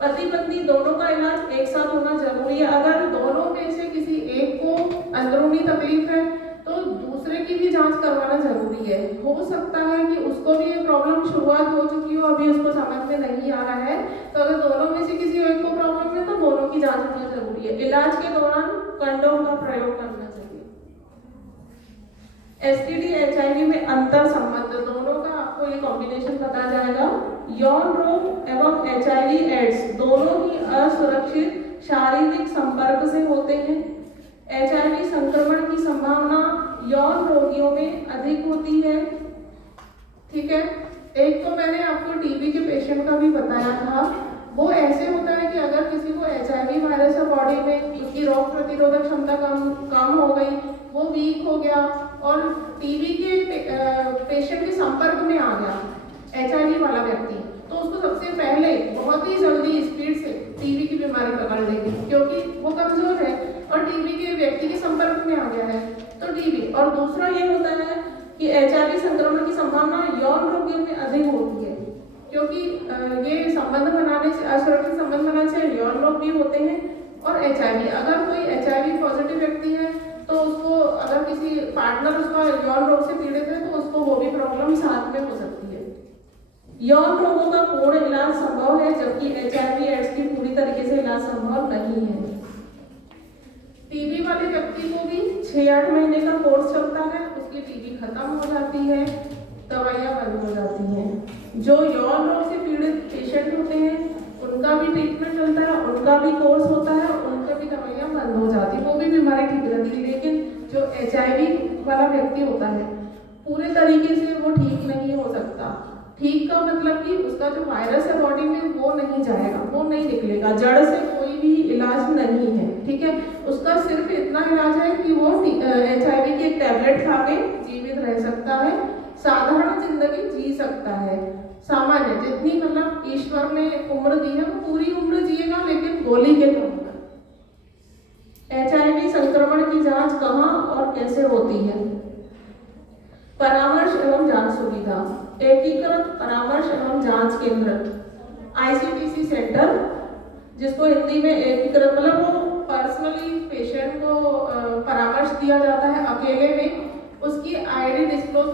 पति पत्नी दोनों का इलाज एक साथ होना जरूरी है। अगर दोनों में से किसी एक को अंदरूनी तकलीफ है तो दूसरे की भी जांच करवाना जरूरी है। हो सकता है कि उसको भी ये प्रॉब्लम शुरुआत हो चुकी हो, अभी उसको समझ में नहीं आ रहा है, तो अगर दोनों में से किसी एक को प्रॉब्लम है तो दोनों की जांच होना जरूरी है। इलाज के दौरान कंडोम का प्रयोग करना चाहिए। STD HIV में अंतर संबंध, दोनों का आपको ये कॉम्बिनेशन पता जाएगा। यौन रोग एवं HIV एड्स दोनों ही असुरक्षित शारीरिक संपर्क से होते हैं। HIV संक्रमण की संभावना यौन रोगियों में अधिक होती है, ठीक है। एक तो मैंने आपको टीबी के पेशेंट का भी बताया था, वो ऐसे होता है कि अगर किसी को HIV वायरस है बॉडी में, उसकी रोग प्रतिरोधक क्षमता कम हो गई, वो वीक हो गया और टीबी के पेशेंट के संपर्क में आ गया HIV वाला व्यक्ति, तो उसको सबसे पहले बहुत ही जल्दी स्पीड से टीबी की बीमारी पकड़ लेगी, क्योंकि वो कमजोर है और टीबी के व्यक्ति के संपर्क में आ गया है तो टीबी। और दूसरा ये होता है कि HIV संक्रमण की संभावना यौन रोगियों में अधिक होती है, क्योंकि ये संबंध बनाने से, असुरक्षित संबंध बनाने से यौन रोग भी होते हैं और HIV। अगर कोई HIV पॉजिटिव व्यक्ति है तो उसको अगर किसी पार्टनर उसका यौन रोग से पीड़ित है तो उसको वो भी प्रॉब्लम साथ में हो सकती है। यौन रोगों का पूर्ण इलाज संभव है, जबकि HIV एड्स की पूरी तरीके से इलाज संभव नहीं है। टीबी वाले व्यक्ति को भी 6-8 महीने का कोर्स चलता है, उसकी टीबी खत्म हो जाती है, दवाइयाँ बंद हो जाती हैं। जो यौन रोग से पीड़ित पेशेंट होते हैं उनका भी ट्रीटमेंट चलता है, उनका भी कोर्स होता है, उनका भी दवाइयाँ बंद हो जाती है, वो भी बीमारी ठीक रहती है। लेकिन जो HIV वाला व्यक्ति होता है पूरे तरीके से वो ठीक नहीं हो सकता। ठीक का मतलब कि उसका जो वायरस है बॉडी में वो नहीं जाएगा, वो नहीं निकलेगा, जड़ से कोई भी इलाज नहीं है, ठीक है। उसका सिर्फ इतना इलाज है कि वो HIV की एक टैबलेट खा के जीवित रह सकता है, साधारण जिंदगी जी सकता है, सामान्य जितनी मतलब ईश्वर ने उम्र दी है वो पूरी उम्र जिएगा, लेकिन गोली के दम पर। HIV संक्रमण की जांच कहाँ और कैसे होती है? परामर्श एवं जांच सुविधा, एकीकृत परामर्श एवं जांच केंद्र ICTC सेंटर, जिसको हिंदी में एकीकृत मतलब वो पर्सनली पेशेंट को परामर्श दिया जाता है अकेले में, उसकी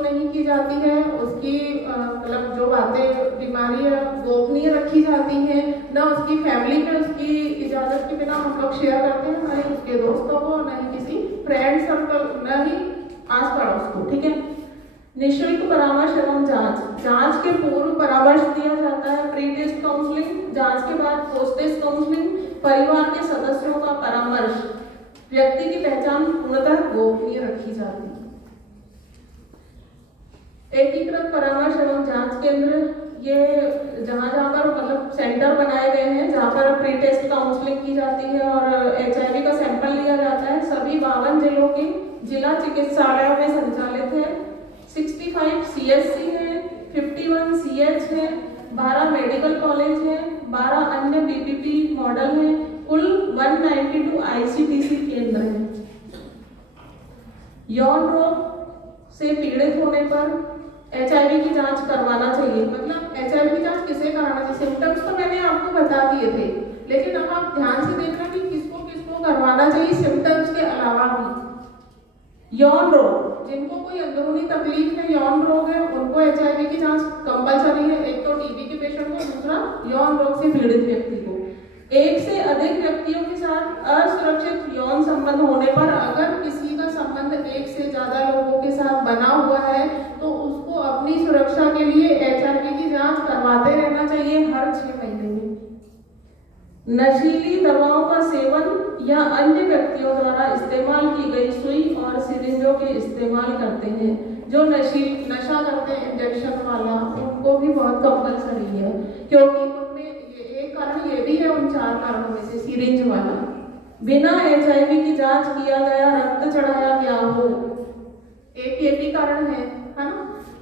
नहीं की जाती है, उसकी मतलब जो बातें बीमारी है गोपनीय रखी जाती हैं, न उसकी फैमिली में उसकी इजाज़त के बिना हम लोग शेयर करते हैं, न ही उसके दोस्तों को, न ही किसी फ्रेंड सर्कल, न ही आस पड़ोस को। ठीक है। निःशुल्क परामर्श एवं जांच के पूर्व परामर्श दिया जाता है, प्री टेस्ट काउंसलिंग, जांच के बाद पोस्ट टेस्ट काउंसलिंग, परिवार के सदस्यों का परामर्श, व्यक्ति की पहचान पूर्णतः गोपनीय रखी जाती है। एकीकृत परामर्श एवं जांच केंद्र, ये जहाँ पर मतलब सेंटर बनाए गए हैं जहाँ पर प्री टेस्ट काउंसलिंग की जाती है और HIV का सैंपल लिया जाता है, सभी 52 जिलों के जिला चिकित्सालयों में संचालित है। 65 CSC है, 51 CH है, 12 मेडिकल कॉलेज है, 12 अन्य BPP मॉडल है, कुल 192 ICTC केंद्र हैं। यौन रोग से पीड़ित होने पर HIV की जांच करवाना चाहिए। मतलब HIV की जांच किसे कराना चाहिए? सिम्टम्स तो मैंने आपको बता दिए थे, लेकिन अब आप ध्यान से देखना कि किसको किसको करवाना चाहिए सिम्टम्स के अलावा भी। यौन रोग, जिनको कोई अंदरूनी तकलीफ है, यौन रोग है, उनको HIV की जांच कंपलसरी है। एक तो TB के पेशेंट को, दूसरा यौन रोग से पीड़ित व्यक्ति को। एक से अधिक व्यक्तियों के साथ असुरक्षित यौन संबंध होने पर अगर किसी का संबंध एक से ज्यादा लोगों के साथ बना हुआ है तो उसको अपनी सुरक्षा के लिए HIV की जांच करवाते रहना चाहिए हर 6 महीने में। नशीली दवाओं का सेवन या अन्य व्यक्तियों द्वारा इस्तेमाल की गई सुई और सिरिंजों के इस्तेमाल करते हैं, जो नशा करते हैं इंजेक्शन वाला, उनको भी बहुत कंपलसरी है, क्योंकि उनमें एक कारण ये भी है उन 4 कारणों में से सिरिंज वाला। बिना HIV की जांच किया गया रक्त चढ़ाया गया हो, एक ये भी कारण है ना।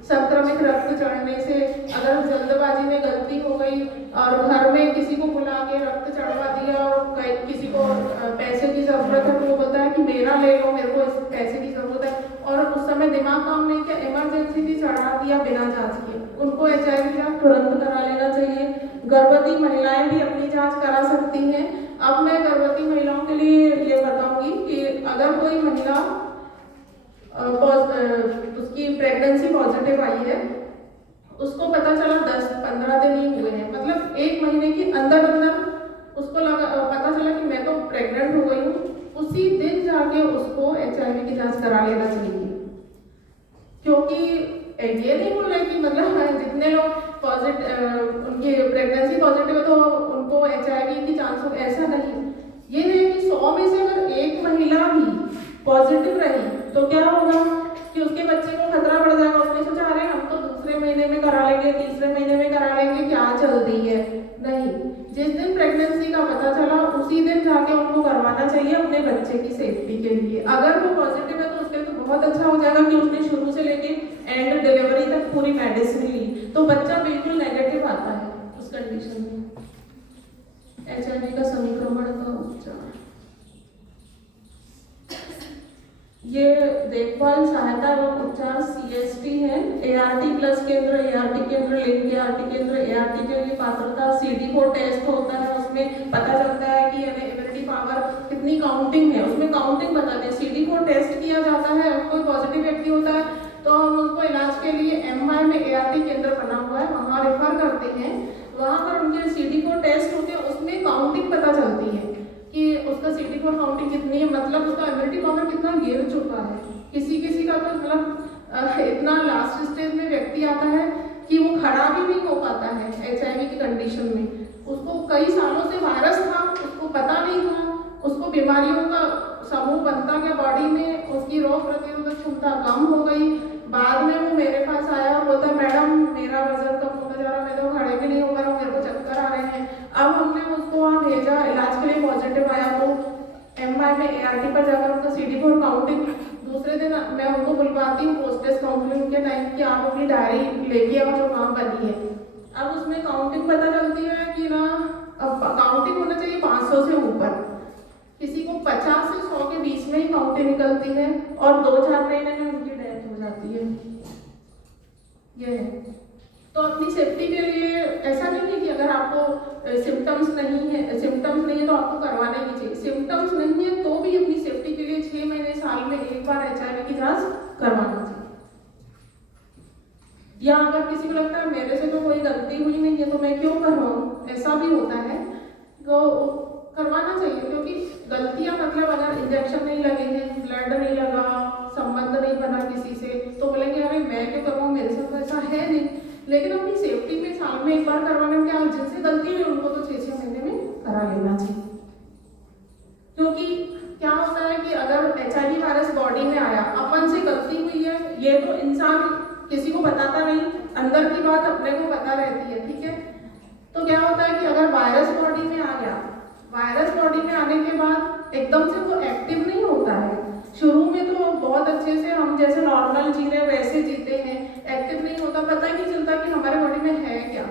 संक्रमित रक्त चढ़ने से अगर जल्दबाजी में गलती हो गई और घर में किसी को बुला के रक्त चढ़वा दिया और किसी को पैसे की जरूरत है तो वो बोलता है कि मेरा ले लो, मेरे को इस पैसे की जरूरत है, और उस समय दिमाग काम नहीं किया, इमरजेंसी भी चढ़ा दिया बिना जांच के, उनको HIV जांच तुरंत करा लेना चाहिए। गर्भवती महिलाएं भी अपनी जांच करा सकती हैं। अब मैं गर्भवती महिलाओं के लिए ये बताऊंगी कि अगर कोई महिला उसकी प्रेगनेंसी पॉजिटिव आई है, उसको पता चला 10-15 दिन ही हुए हैं, मतलब 1 महीने के अंदर उसको पता चला कि मैं तो प्रेग्नेंट हो गई हूँ, उसी दिन जाके उसको HIV की जांच करा लेना चाहिए। क्योंकि ये नहीं बोल रहे कि मतलब जितने लोग उनकी प्रेगनेंसी पॉजिटिव है तो उनको HIV की चांस हो, ऐसा नहीं। ये है कि 100 में से अगर एक महिला भी पॉजिटिव रही तो क्या होगा कि उसके बच्चे को खतरा बढ़ जाएगा। उसने सोचा अरे हम तो दूसरे महीने में करा लेंगे, तीसरे महीने में करा लेंगे, क्या जल्दी है। नहीं, जिस दिन प्रेगनेंसी का पता चला उसी दिन जाके उनको करवाना चाहिए अपने बच्चे की सेफ्टी के लिए। अगर वो पॉजिटिव है तो उसके तो बहुत अच्छा हो जाएगा कि उसने शुरू से लेके एंड डिलीवरी तक पूरी मेडिसिन ली, तो बच्चा बिल्कुल नेगेटिव आता है उस कंडीशन में। HIV का संक्रमण का उपचार, ये देखभाल सहायता एवं उपचार CST है। ART+ केंद्र, ART केंद्र, लिंक ART केंद्र, ART के लिए पात्रता CD4 टेस्ट होता है, उसमें पता चलता है कि इम्यूनिटी पावर कितनी काउंटिंग है, उसमें काउंटिंग बताते हैं। CD4 टेस्ट किया जाता है, कोई पॉजिटिव व्यक्ति होता है तो हम उसको इलाज के लिए MY में ART केंद्र बना हुआ है, वहाँ रेफर करते हैं। वहाँ पर उनके CD4 टेस्ट होते हैं, उसमें काउंटिंग पता चलती है कि उसका CD4 काउंटिंग कितनी है, मतलब उसका इम्यूनिटी पावर कितना गिर चुका है। किसी किसी का तो मतलब इतना लास्ट स्टेज में व्यक्ति आता है कि वो खड़ा भी नहीं हो पाता है HIV की कंडीशन में। उसको कई सालों से वायरस था, उसको पता नहीं था, उसको बीमारियों का समूह बनता गया बॉडी में, उसकी रोग प्रतिरोधक क्षमता कम हो गई। बाद में वो मेरे पास आया और बोलता मैडम मेरा वजन कम होता जा रहा, मैं तो खड़े भी नहीं हो पा रहा हूँ, मेरे को चक्कर आ रहे हैं। अब हमने उसको वहाँ भेजा, इलाज के लिए पॉजिटिव आया तो MY में ART पर जाकर उनका CD4 काउंटिंग, दूसरे दिन मैं उनको बुलवाती हूँ पोस्ट टेस्ट काउंसलिंग के टाइम कि आप अपनी डायरी लेके आओ जो वहाँ बनी है। अब उसमें काउंटिंग पता चलती है कि ना, अब काउंटिंग होना चाहिए 500 से ऊपर, किसी को 50 से 100 के बीच में ही काउंटिंग निकलती है और 2-4 महीने में उनकी डेथ हो जाती है। ये है तो अपनी सेफ्टी के लिए ऐसा नहीं है कि अगर आपको सिम्टम्स नहीं है तो आपको करवाना ही नहीं चाहिए। सिम्टम्स नहीं है तो भी अपनी सेफ्टी के लिए 6 महीने साल में एक बार HIV की जांच करवाना चाहिए। या अगर किसी को लगता है मेरे से तो कोई गलती हुई नहीं है तो मैं क्यों करवाऊँ, ऐसा भी होता है, तो करवाना चाहिए। क्योंकि गलतियां मतलब अगर इंजेक्शन नहीं लगे हैं, ब्लड नहीं लगा, संबंध नहीं बना किसी से, तो बोलेंगे अरे मैं क्यों करवाऊँ, मेरे साथ तो ऐसा है नहीं। लेकिन अपनी सेफ्टी में साल में एक बार करवाने में क्या, जिनसे गलती हुई उनको तो 6-6 महीने में करा लेना चाहिए। क्योंकि क्या होता है कि अगर HIV वायरस बॉडी में आया, अपन से गलती हुई है, ये तो इंसान किसी को बताता नहीं, अंदर की बात अपने को पता रहती है, ठीक है। तो क्या होता है कि अगर वायरस बॉडी में आ गया, वायरस बॉडी में आने के बाद एकदम से वो एक्टिव नहीं होता है। शुरू में तो बहुत अच्छे से हम जैसे नॉर्मल जी रहे वैसे जीते हैं, एक्टिव नहीं होता, पता ही नहीं चलता कि हमारे बॉडी में है क्या।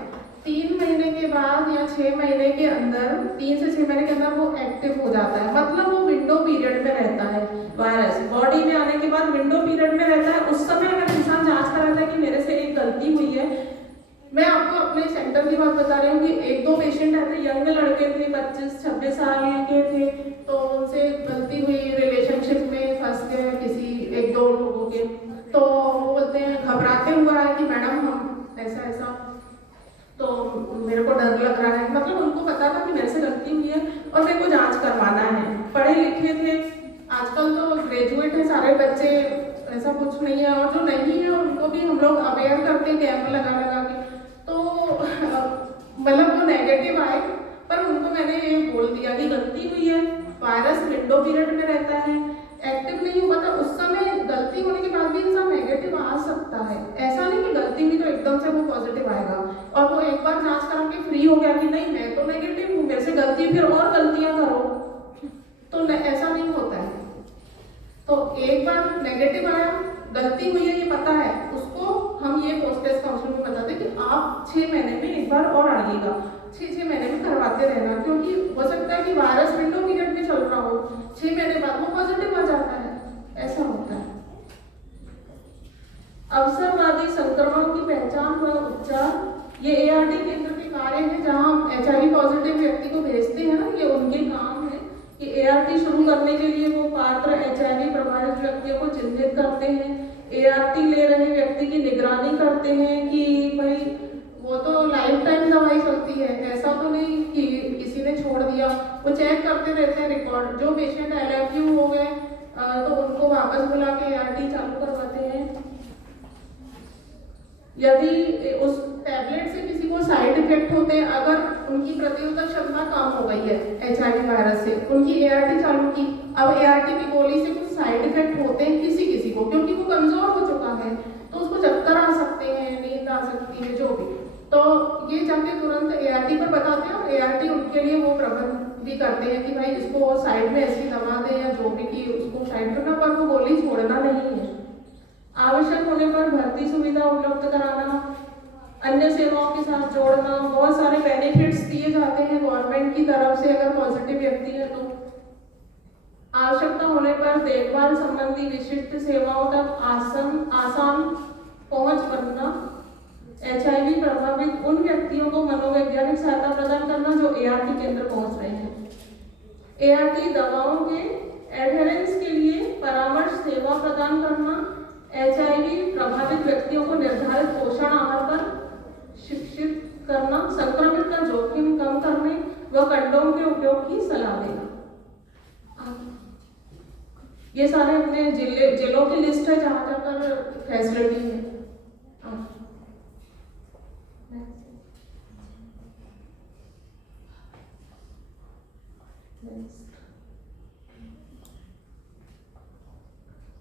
3 महीने के बाद या 6 महीने के अंदर, 3 से 6 महीने के अंदर वो एक्टिव हो जाता है। मतलब वो विंडो पीरियड में रहता है, वायरस बॉडी में आने के बाद विंडो पीरियड में रहता है। उस समय अगर इंसान जांच कराता है कि मेरे से एक गलती हुई है, मैं आपको अपने सेंटर की बात बता रही हूँ कि 1-2 पेशेंट ऐसे यंग लड़के थे, 25-26 साल के थे, तो उनसे गलती हुई, रिलेशनशिप में फंस गए किसी 1-2 लोगों के, तो वो बोलते हैं, घबराते हुए आए कि मैडम हम ऐसा ऐसा, तो मेरे को डर लग रहा है। मतलब उनको पता था कि मेरे से गलती हुई है और मेरे को जांच करवाना है। पढ़े लिखे थे, आजकल तो ग्रेजुएट है सारे बच्चे, ऐसा कुछ नहीं है। और जो नहीं है उनको भी हम लोग अवेयर करते हैं कैंप लगा लगा के। तो मतलब वो नेगेटिव आए, पर उनको मैंने ये बोल दिया कि गलती हुई है, वायरस विंडो पीरियड में रहता है, एक्टिव नहीं हुआ था। उस समय गलती होने के बाद भी इंसान नेगेटिव आ सकता है, ऐसा नहीं कि गलती हुई तो एकदम से वो पॉजिटिव आएगा। और वो एक बार जांच करा के फ्री हो गया कि नहीं मैं तो नेगेटिव हूँ, मेरे से गलती, फिर और गलतियां करो, तो ऐसा नहीं होता है। तो एक बार नेगेटिव आया, गलती हुई है ये पता है, उसको हम ये पोस्ट टेस्ट काउंसलिंग में बताते हैं कि आप 6 महीने में एक बार और आइएगा, 6-6 महीने में करवाते रहना। क्योंकि हो सकता है कि वायरस विंडो पीरियड में चल रहा हो, 6 महीने बाद वो पॉजिटिव आ जाता है, ऐसा होता है। अवसरवादी संक्रमण की पहचान व उपचार, ये ART केंद्र के कार्य है जहां हम HIV पॉजिटिव व्यक्ति को भेजते हैं ना, ये उनके काम है कि ART शुरू करने के लिए वो पात्र HIV प्रभावित व्यक्तियों को चिन्हित करते हैं, ART ले रहे व्यक्ति की निगरानी करते हैं कि भाई वो तो लाइफ टाइम दवाई चलती है, ऐसा तो नहीं कि किसी ने छोड़ दिया। वो चेक करते रहते हैं रिकॉर्ड, जो पेशेंट LFU हो गए तो उनको वापस बुला के ART चालू करवाते हैं। यदि उस टैबलेट से किसी को साइड इफेक्ट होते हैं, अगर उनकी प्रतिरोधक क्षमता कम हो गई है HIV वायरस से, उनकी ART चालू की, अब ART की गोली से कुछ साइड इफेक्ट होते हैं किसी किसी को, क्योंकि वो कमजोर हो चुका है, तो उसको चक्कर आ सकते हैं, नींद आ सकती है, जो भी, तो ये जाके तुरंत ART पर बताते हैं और ART उनके लिए वो प्रबंध भी करते हैं कि भाई इसको साइड में ऐसी दवा दें या जो भी कि उसको साइड करना, पर वो गोली छोड़ना नहीं है। आवश्यक होने पर भर्ती सुविधा उपलब्ध कराना, अन्य सेवाओं के साथ जोड़ना, बहुत सारे बेनिफिट्स दिए जाते हैं गवर्नमेंट की तरफ से अगर पॉजिटिव व्यक्ति है तो। आवश्यकता होने पर देखभाल संबंधी विशिष्ट सेवाओं तक आसान पहुंच बनना, HIV प्रभावित उन व्यक्तियों को मनोवैज्ञानिक सहायता प्रदान करना जो ART केंद्र पहुंच रहे हैं। ART दवाओं के एडहेरेंस के लिए परामर्श सेवा प्रदान करना, HIV प्रभावित व्यक्तियों को निर्धारित पोषण आहार पर शिक्षित करना, संक्रमित का जोखिम कम करने व कंडोम के उपयोग की सलाह देना। ये सारे अपने जिलों की लिस्ट है जहाँ जहाँ पर फैसिलिटी है।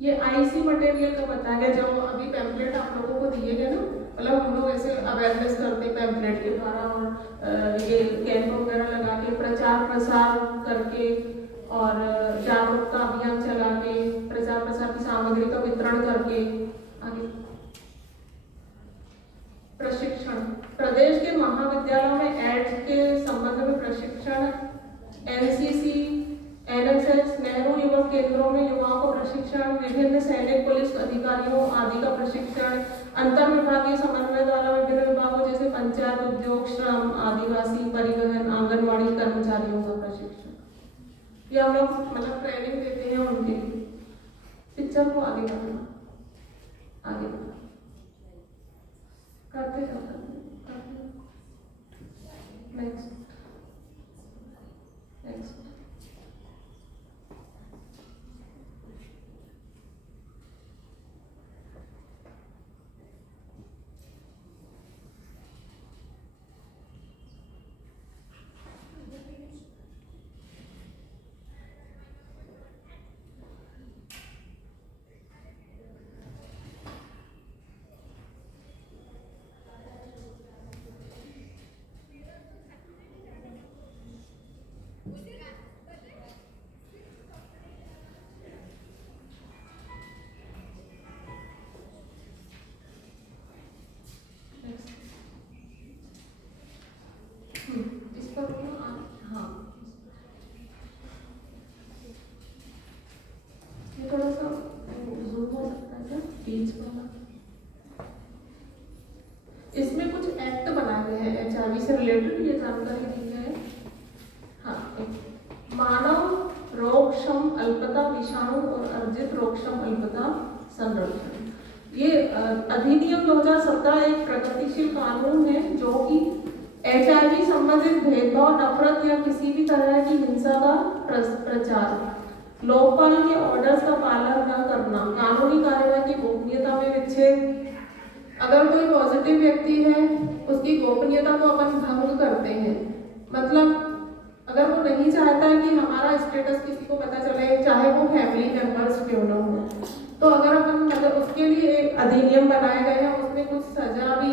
ये IC मटेरियल का बताया गया, जो अभी पैम्पलेट आप लोगों को दिए गए ना, मतलब हम लोग ऐसे अवेयरनेस करते पैम्पलेट के द्वारा और ये कैंप वगैरह लगा के प्रचार प्रसार करके और जागरूकता अभियान चला के प्रचार प्रसार की सामग्री का वितरण करके आगे प्रशिक्षण, प्रदेश के महाविद्यालयों में एड्स के संबंध में प्रशिक्षण, NCC NSS नेहरू युवक केंद्रों में युवाओं को प्रशिक्षण, विभिन्न सैनिक पुलिस अधिकारियों आदि का प्रशिक्षण, अंतर विभागीय समन्वय द्वारा विभिन्न विभागों जैसे पंचायत, उद्योग, श्रम, आदिवासी, परिवहन, आंगनवाड़ी कर्मचारियों का प्रशिक्षण, ये हम लोग मतलब ट्रेनिंग देते हैं उनके लिए। पिक्चर को आगे बढ़ना, आगे बढ़ना। पे नेक्स्ट नेक्स्ट इस पर हाँ ये थोड़ा सा जूम हो सकता है क्या बीच वाला। इसमें कुछ एक्ट बनाए गए हैं एचआईवी से रिलेटेड, ये जानकारी दी है। हाँ, मानव रोगक्षम अल्पता विषाणु और अर्जित रोगक्षम अल्पता संरक्षण। ये अधिनियम 2017 एक प्रगतिशील कानून है जो कि एचआईवी संबंधित भेदभाव, नफरत या किसी भी तरह की हिंसा का प्रचार, लोकपाल के ऑर्डर्स का पालन न करना, कानूनी कार्रवाई की गोपनीयता में विच्छेद, अगर कोई पॉजिटिव व्यक्ति है उसकी गोपनीयता को अपन भंग करते हैं। मतलब अगर वो नहीं चाहता है कि हमारा स्टेटस किसी को पता चले, चाहे वो फैमिली मेंबर्स क्यों ना हो, तो अगर अपन अगर उसके लिए एक अधिनियम बनाए गए हैं, उसमें कुछ सजा भी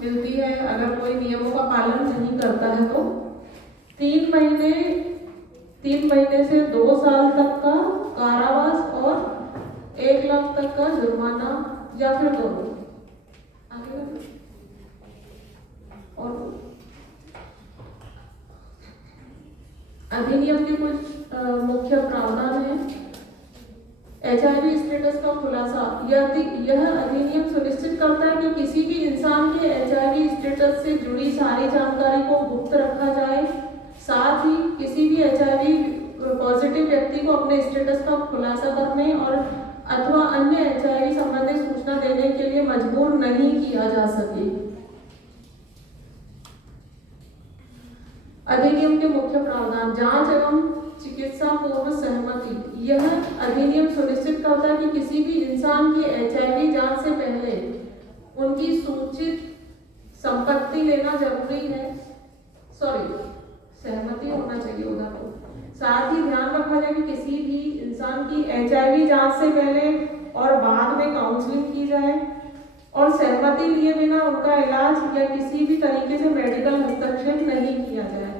मिलती है अगर कोई नियमों का पालन नहीं करता है तो 3 महीने से 2 साल तक का कारावास और 1 लाख तक का जुर्माना या फिर दोनों। आगे और अधिनियम के कुछ मुख्य प्रावधान हैं। एचआईवी स्टेटस का खुलासा, यदि यह अधिनियम सुनिश्चित करता है कि किसी भी इंसान के एचआईवी स्टेटस से जुड़ी सारी जानकारी को गुप्त रखा जाए। साथ ही किसी भी एचआईवी पॉजिटिव व्यक्ति को अपने स्टेटस का खुलासा करने और अथवा अन्य एचआईवी संबंधी सूचना देने के लिए मजबूर नहीं किया जा सके। अधिनियम के मुख्य प्रावधान, जांच एवं चिकित्सा पूर्व सहमति। यह अधिनियम सुनिश्चित करता है कि किसी भी इंसान की एचआईवी जांच से पहले उनकी सूचित संपत्ति लेना जरूरी है। सहमति होना चाहिए उधर को। साथ ही ध्यान रखा जाए कि किसी भी इंसान की एचआईवी जांच से पहले और बाद में काउंसलिंग की जाए और सहमति लिए बिना उनका इलाज या किसी भी तरीके से मेडिकल हस्तक्षेप नहीं किया जाए।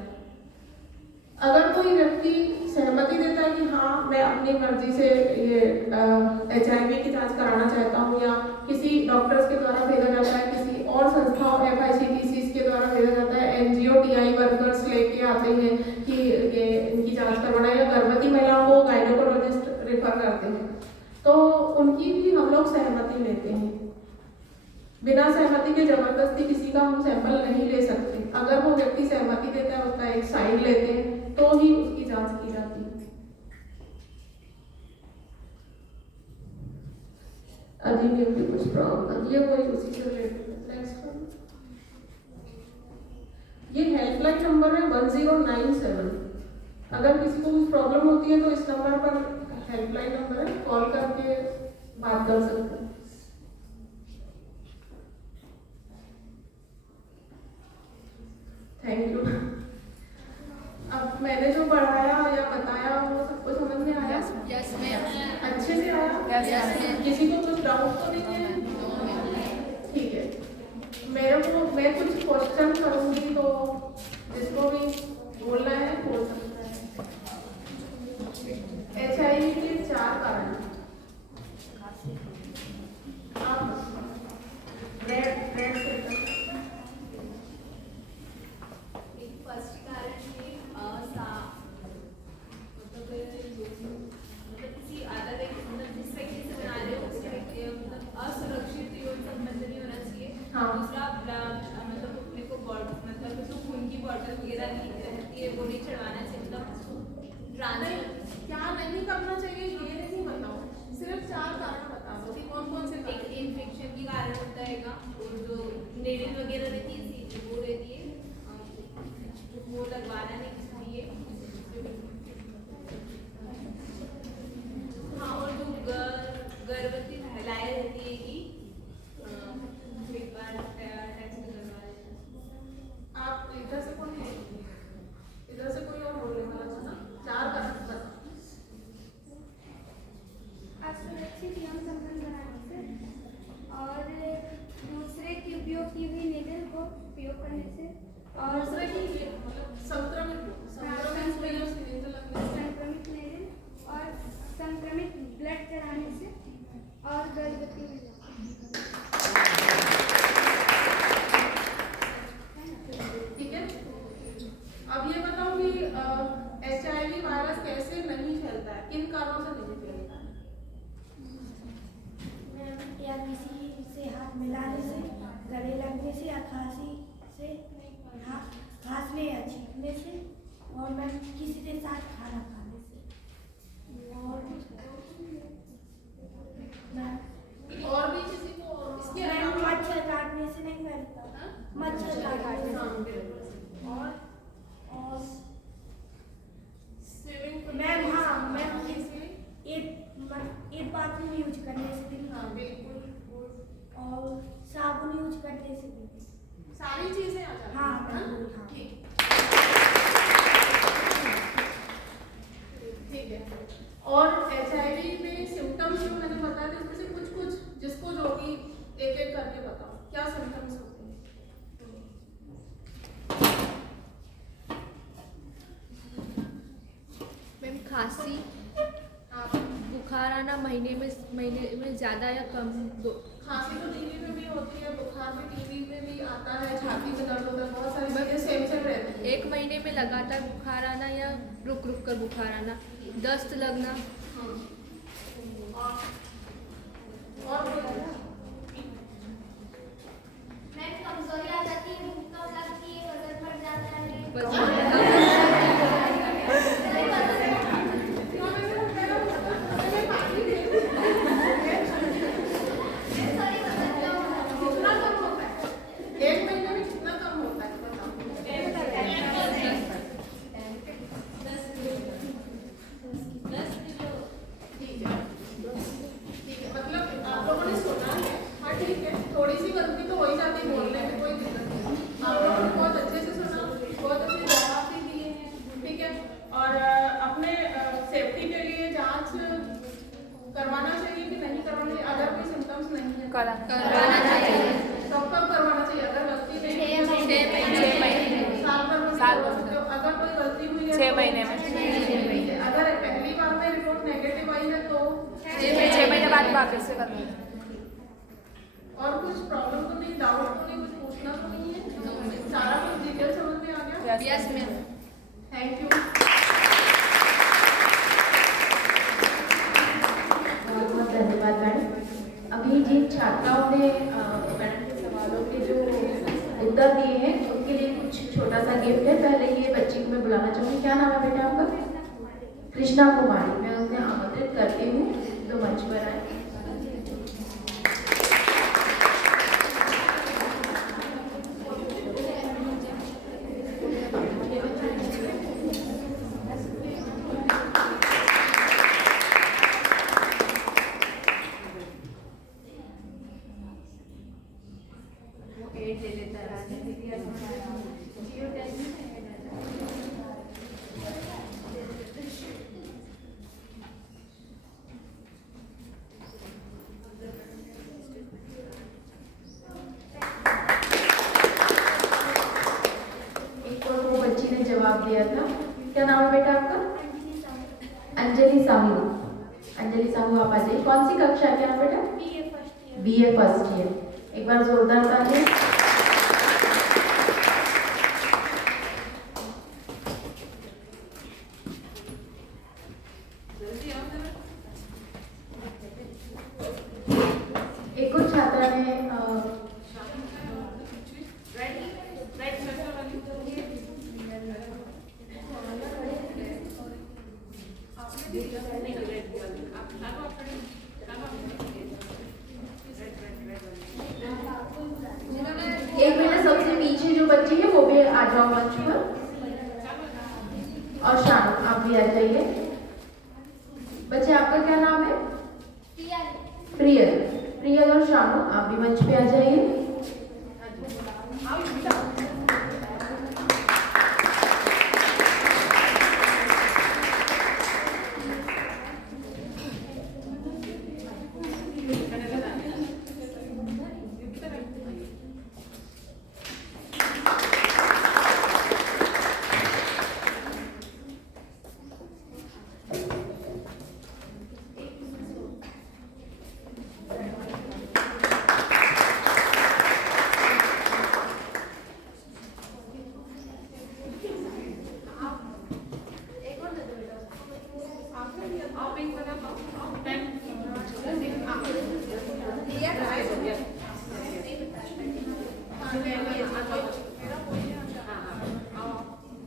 अगर कोई व्यक्ति सहमति देता है कि हाँ मैं अपनी मर्जी से ये एचआईवी की जांच कराना चाहता हूँ, या किसी डॉक्टर्स के द्वारा भेजा जाता है, किसी और संस्थाओं FICTC के द्वारा भेजा जाता है, NGO TI वर्कर्स लेके आते हैं कि ये इनकी जांच करवाना, या गर्भवती महिलाओं को गायनोकोलॉजिस्ट रेफर करते हैं, तो उनकी भी हम लोग सहमति लेते हैं। बिना सहमति के जबरदस्ती किसी का हम सैंपल नहीं ले सकते। अगर वो व्यक्ति सहमति देता है, उसका एक साइन लेते हैं, तो ही उसकी जांच की जाती है। अधिनियम के कुछ प्रावधान, ये वही उसी से रिलेटेड है। नेक्स्ट वन, ये हेल्पलाइन नंबर है 1097। अगर किसी को कुछ प्रॉब्लम होती है तो इस नंबर पर हेल्पलाइन नंबर है, कॉल करके बात कर सकते हैं। Thank you. अब मैंने जो पढ़ाया या बताया वो सबको समझ में आया? Yes ma'am. अच्छे से आया? Yes ma'am. किसी को कुछ डाउट तो नहीं है? ठीक है, मैं कुछ क्वेश्चन करूंगी, तो जिसको भी बोलना है बोल सकता है। एचआईवी के 4 कारण। आप फर्स्ट कारण है किसी अदर जिस व्यक्ति से बना रहे हो उसके व्यक्ति असुरक्षित यौन संबंध नहीं होना चाहिए। हाँ। दूसरा मतलब अपने को मतलब जो खून की बॉटल वगैरह नहीं रहती है वो नहीं चढ़वाना चाहिए। क्या नहीं करना चाहिए ये नहीं बताओ, सिर्फ 4 कारण बता दो कि कौन कौन से एक इन्फेक्शन के कारण होता है और जो नेडल वगैरह रहती है सीधी वो रहती है, वो लगवाना नहीं चाहिए। हाँ, और जो गर्भवती महिलाएं रहती है कि एक बार टेस्ट करवा लेना। आप इधर से कौन है? इधर से कोई और बोलने वाला था ना? 4 कारण बता। असुरक्षित यौन संबंध बनाने से, और दूसरे की उपयोग की हुई निडल को उपयोग करने से, और दूसरे की मतलब संक्रमित हुई है उसकी निडल लगने से, संक्रमित निडल और संक्रमित ब्लड चढ़ाने से, और गर्भवती महिला। ठीक है। अब ये बताओ कि HIV वायरस कैसे नहीं फैलता है, किन कारणों से नहीं फैलता है? या किसी से हाथ मिलाने से, गले लगने से, या खांसी से, खांसने या छींकने से, और मैं किसी के साथ खाना खाने से, और भी किसी को इसके मैं अलावा मच्छर काटने से नहीं फैलता। मच्छर काटने से, और स्विमिंग मैम, हाँ मैम, एक बाथरूम यूज करने से भी, हाँ बिल्कुल, और साबुन यूज करने से भी। सारी चीजें आ जाती हैं। हाँ, हाँ? हाँ। ठीक ठीक है। और HIV में सिम्टम्स जो मैंने बताया थे उसमें से कुछ जिसको जो भी एक एक करके बताओ, क्या सिम्टम्स होते हैं? मैम खांसी, आप बुखार आना महीने में ज़्यादा या कम खांसी तो टीवी में भी होती है, बुखार भी टीवी में भी आता है, छाती में दर्द होता है, बहुत सारी चीजें सेम रहती है। 1 महीने में लगातार बुखार आना या रुक रुक कर बुखार आना, दस्त लगना, और मैं कमजोरी आ जाती है, भूख कम लगती है, वजन बढ़ जाता है। एक महीने में कितना कम होता है बताओ? ठीक है, मतलब आप लोगों ने सुना है। हाँ ठीक है, थोड़ी सी गलती तो हो ही जाती है बोलने में, कोई दिक्कत नहीं। आप लोगों ने बहुत अच्छे से सुना, बहुत अच्छे जवाब भी दिए हैं, ठीक है। और अपने सेफ्टी के लिए जांच करवाना चाहिए कि नहीं करवाना चाहिए? अगर कोई सिम्टम्स नहीं है करवाना चाहिए। कब करवाना चाहिए? अगर गलती नहीं है 6 महीने साल भर में करवा सकते हो। अगर कोई गलती हुई है 6 महीने में। 6 महीने। अगर पहली बार में रिपोर्ट नेगेटिव आई है तो 6 महीने बाद वापस से करना। और कुछ प्रॉब्लम तो नहीं, डाउट तो नहीं, कुछ पूछना तो नहीं है? सारा कुछ डिटेल समझ में आ गया? Yes ma'am. Thank you. बहुत बहुत धन्यवाद मैडम। अभी जिन छात्राओं ने मैडम के सवालों के जो उत्तर दिए हैं उनके लिए कुछ छोटा सा गिफ्ट है। पहले ये बच्ची को मैं बुलाना चाहूँगी। क्या नाम है बेटा आपका? कृष्णा कुमारी। मैं उन्हें आमंत्रित करती हूँ तो मंच पर आए। जवाब दिया था। क्या नाम है बेटा आपका? अंजलि साहू। अंजलि साहू आप आ जाइए। कौन सी कक्षा है? क्या नाम बेटा? BA first year. एक बार जोरदार ताली। एक और छात्रा ने जाओ मंच पर। और शानू आप भी आ जाइए। बच्चे आपका क्या नाम है? प्रियल। प्रियल और शानू आप भी मंच पे आ जाइए।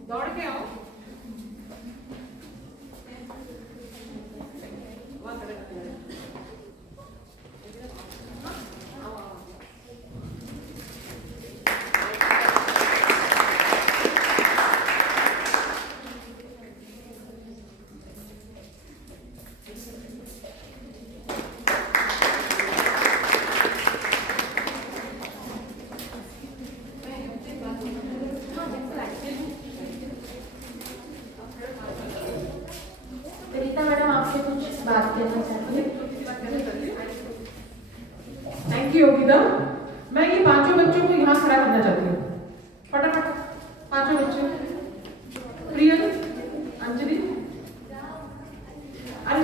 दौड़ के आओ। प्रीता मैडम आपसे कुछ बात करना चाहती हैं? Thank you Yogita. मैं ये पांचों बच्चों को यहाँ खड़ा करना चाहती हूँ। फटाफट पांचों बच्चे। प्रियल, अंजलि, अरे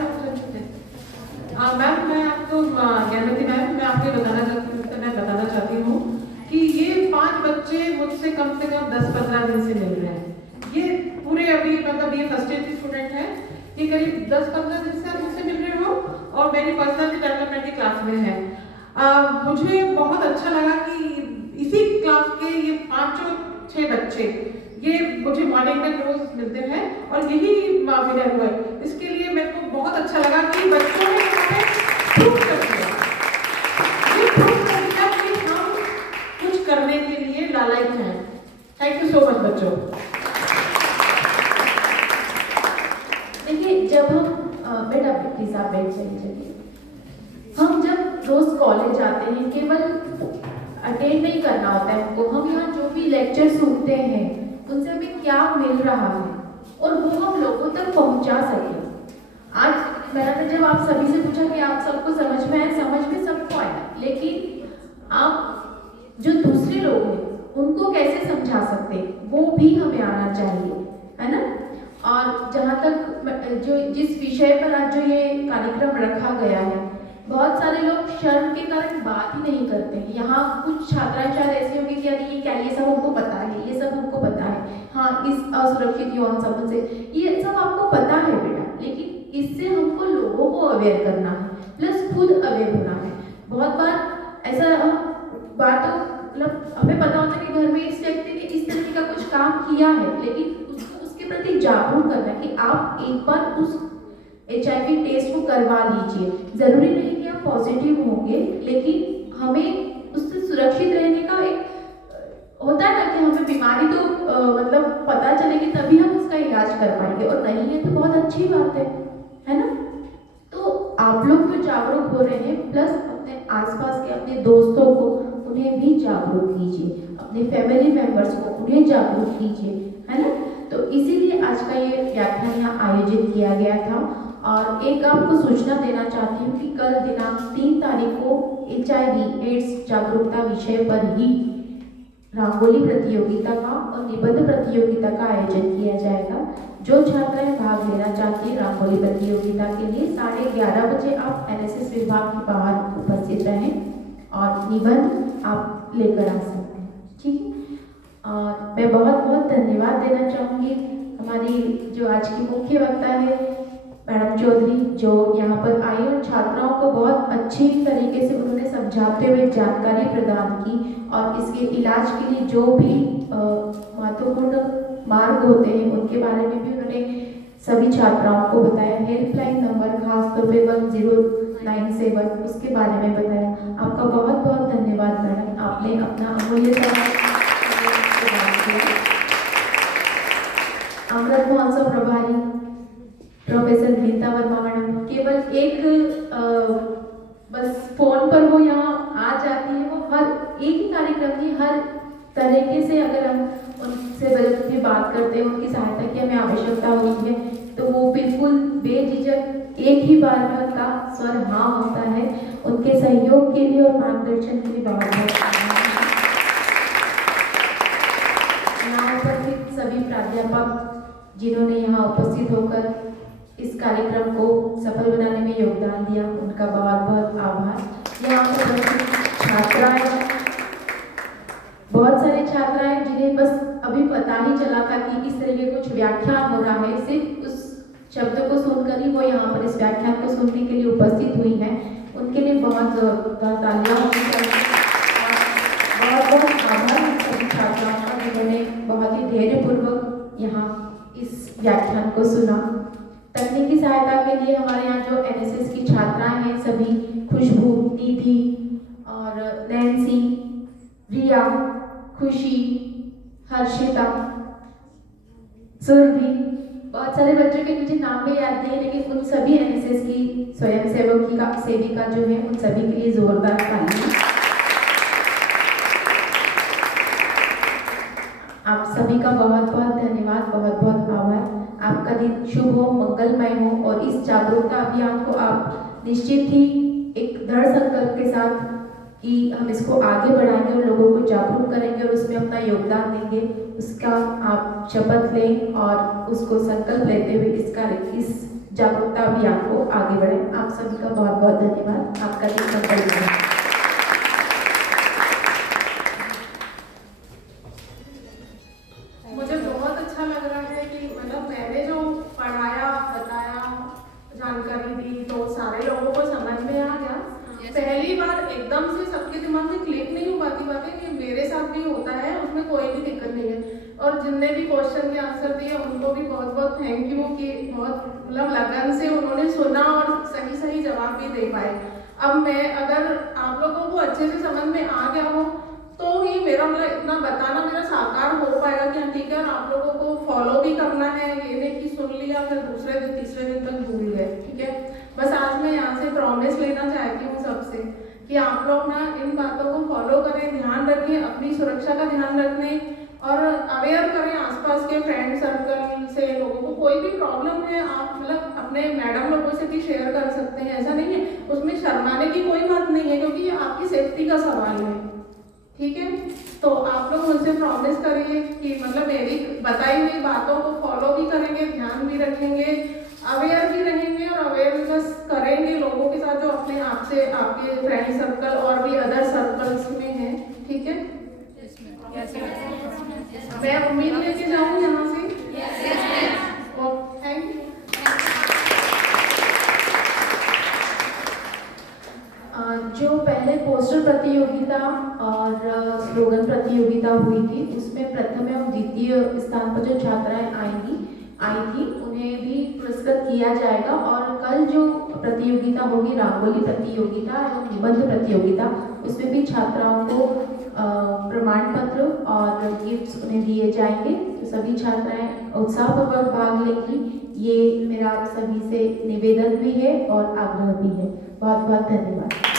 मैम मैं आपको ज्ञानवती मैम मैं आपको बताना चाहती हूँ कि ये 5 बच्चे मुझसे कम से कम 10-15 दिन से मिल रहे हैं। ये पूरे अभी मतलब ये फर्स्ट ईयर के स्टूडेंट हैं। ये करीब 10-15 दिन से आप मुझसे मिल रहे हो और मेरी पर्सनल डेवलपमेंट की क्लास में है। मुझे बहुत अच्छा लगा कि इसी क्लास के ये 5-6 बच्चे ये मुझे मॉर्निंग में रोज मिलते हैं और यही विनर हुए। इसके लिए मेरे को बहुत अच्छा लगा कि बच्चों ने प्रूव कर दिया, ये प्रूव कर दिया कि हम कुछ करने के लिए लालायित हैं। थैंक यू सो मच बच्चों। देखिए जब हम बेटा प्लीज आप बैठ जाइए। हम जब रोज कॉलेज आते हैं केवल अटेंड नहीं करना होता है हमको, हम यहाँ जो भी लेक्चर सुनते हैं उनसे हमें क्या मिल रहा है और वो हम लोगों तक पहुंचा सके। आज मैंने जब आप सभी से पूछा कि आप सबको समझ में आया, समझ में सबको आया, लेकिन आप जो दूसरे लोग हैं उनको कैसे समझा सकते वो भी हमें आना चाहिए, है ना। और जहाँ तक जो जिस विषय पर आज जो ये कार्यक्रम रखा गया है, बहुत सारे लोग शर्म के कारण बात ही नहीं करते हैं। यहाँ कुछ छात्राएं शायद ऐसी होंगी कि यार ये क्या, ये सब हमको पता है, ये सब हमको पता है, हाँ इस असुरक्षित यौन संबंध से ये सब आपको पता है बेटा, लेकिन इससे हमको लोगों को अवेयर करना है, प्लस खुद अवेयर होना है। बहुत बार ऐसा बातों मतलब हमें पता होता है कि घर में इस व्यक्ति ने इस तरीके का कुछ काम किया है, लेकिन उसके प्रति जागरूक करना कि आप एक बार उस HIV टेस्ट को करवा लीजिए। जरूरी नहीं कि आप पॉजिटिव होंगे, लेकिन हमें उससे सुरक्षित रहने का एक होता है ना कि हमें बीमारी तो मतलब पता चलेगी तभी हम उसका इलाज कर पाएंगे, और नहीं है तो बहुत अच्छी बात है ना। तो आप लोग तो जागरूक हो रहे हैं, प्लस अपने आसपास के अपने दोस्तों को उन्हें भी जागरूक कीजिए, अपने फैमिली मेंबर्स को उन्हें जागरूक कीजिए, है ना। तो इसीलिए आज का ये व्याख्यान यहाँ आयोजित किया गया था। और एक आपको सूचना देना चाहती हूँ कि कल दिनांक 3 तारीख को HIV एड्स जागरूकता विषय पर ही रंगोली प्रतियोगिता का और निबंध प्रतियोगिता का आयोजन किया जाएगा। जो छात्राएं भाग लेना चाहती हैं रंगोली प्रतियोगिता के लिए 11:30 बजे आप NSS विभाग के बाहर उपस्थित रहें और निबंध आप लेकर आ सकते हैं, ठीक है। और मैं बहुत बहुत धन्यवाद देना चाहूँगी हमारी जो आज की मुख्य वक्ता है मैडम चौधरी, जो यहाँ पर आई और छात्राओं को बहुत अच्छी तरीके से उन्होंने समझाते हुए जानकारी प्रदान की, और इसके इलाज के लिए जो भी महत्वपूर्ण मार्ग होते हैं उनके बारे में भी उन्होंने सभी छात्राओं को बताया। हेल्पलाइन नंबर खासतौर पे 1097 उसके बारे में बताया। आपका बहुत बहुत धन्यवाद मैडम, आपने अपना अमूल्य समय पर वो यहाँ आ जाती है। वो हर एक ही कार्यक्रम की हर तरीके से अगर हम उनसे भी बात करते हैं, उनकी सहायता की हमें आवश्यकता होती है, तो वो बिल्कुल बेझिझक एक ही बार में उनका स्वर हाँ होता है। उनके सहयोग के लिए और मार्गदर्शन के लिए बहुत बहुत यहाँ उपस्थित सभी प्राध्यापक जिन्होंने यहाँ उपस्थित होकर इस कार्यक्रम को सफल बनाने में योगदान दिया, उनका बहुत बहुत आभार। यहाँ उपस्थित छात्राएं, बहुत सारे छात्राएं जिन्हें बस अभी पता ही चला था कि इस तरह के कुछ व्याख्यान हो रहा है, सिर्फ उस शब्द को सुनकर ही वो यहाँ पर इस व्याख्यान को सुनने के लिए उपस्थित हुई हैं, उनके लिए बहुत जोरदार तालियां होनी चाहिए। बहुत बहुत आभार सभी छात्राओं का जिन्होंने बहुत ही धैर्यपूर्वक यहाँ इस व्याख्यान को सुना। तकनीकी सहायता के लिए हमारे यहाँ जो एनएसएस की छात्राएं हैं सभी, खुशबू, निधि और नैन्सी, रिया, खुशी, हर्षिता, सुरभि, बहुत सारे बच्चों के मुझे नाम भी याद नहीं, लेकिन उन सभी एनएसएस की स्वयं सेविका जो है उन सभी के लिए जोरदार तालियां। आप सभी का बहुत बहुत धन्यवाद, बहुत बहुत आभार। आपका दिन शुभ हो, मंगलमय हो और इस जागरूकता अभियान को आप निश्चित ही एक दृढ़ संकल्प के साथ कि हम इसको आगे बढ़ाएंगे और लोगों को जागरूक करेंगे और उसमें अपना योगदान देंगे, उसका आप शपथ लें और उसको संकल्प लेते हुए इस जागरूकता अभियान को आगे बढ़ें। आप सभी का बहुत बहुत धन्यवाद। आपका दिन मंगलमय हो। मुझे बहुत अच्छा लग रहा है कि मतलब मैंने जो पढ़ाया, बताया, जानकारी दी तो सारे लोगों को समझ में आ गया। पहली बार एकदम से सबके दिमाग में क्लिक नहीं हो पाती बातें, कि मेरे साथ भी होता है, उसमें कोई भी दिक्कत नहीं है। और जिनने भी क्वेश्चन के आंसर दिए उनको भी बहुत बहुत थैंक यू कि बहुत मतलब लगन से उन्होंने सुना और सही सही जवाब भी दे पाए। अब मैं अगर आप लोगों को अच्छे से समझ में आ गया हो तो ही मेरा मतलब इतना बताना मेरा साकार हो पाएगा कि ठीक है, और आप लोगों को फॉलो भी करना है, ये नहीं कि सुन लिया फिर दूसरे दिन तीसरे दिन तक भूल गए। ठीक है, बस आज मैं यहाँ से प्रॉमिस लेना चाहती हूँ सबसे कि आप लोग ना इन बातों को फॉलो करें, ध्यान रखें, अपनी सुरक्षा का ध्यान रखें और अवेयर करें आसपास के फ्रेंड सर्कल से। लोगों को कोई भी प्रॉब्लम है आप मतलब अपने मैडम लोगों से भी शेयर कर सकते हैं, ऐसा नहीं है, उसमें शर्माने की कोई बात नहीं है क्योंकि ये आपकी सेफ्टी का सवाल है। ठीक है, तो आप लोग मुझसे प्रॉमिस करिए कि मतलब मेरी बताई हुई बातों को फॉलो भी करेंगे, ध्यान भी रखेंगे, अवेयर भी रहेंगे और अवेयरनेस करेंगे लोगों के साथ जो अपने आप से आपके फ्रेंड सर्कल और भी अदर सर्कल्स में हैं। ठीक है, मैं उम्मीद लेके जाऊँ यहाँ से। और थैंक यू। जो पहले पोस्टर प्रतियोगिता और स्लोगन प्रतियोगिता हुई थी उसमें प्रथम एवं द्वितीय स्थान पर जो छात्राएं आई थी उन्हें भी पुरस्कृत किया जाएगा। और कल जो प्रतियोगिता होगी रंगोली प्रतियोगिता एवं निबंध प्रतियोगिता, उसमें भी छात्राओं को प्रमाण पत्र और गिफ्ट्स उन्हें दिए जाएंगे। तो सभी छात्राएं उत्साहपूर्वक भाग लेंगी, ये मेरा सभी से निवेदन भी है और आग्रह भी है। बहुत बहुत धन्यवाद।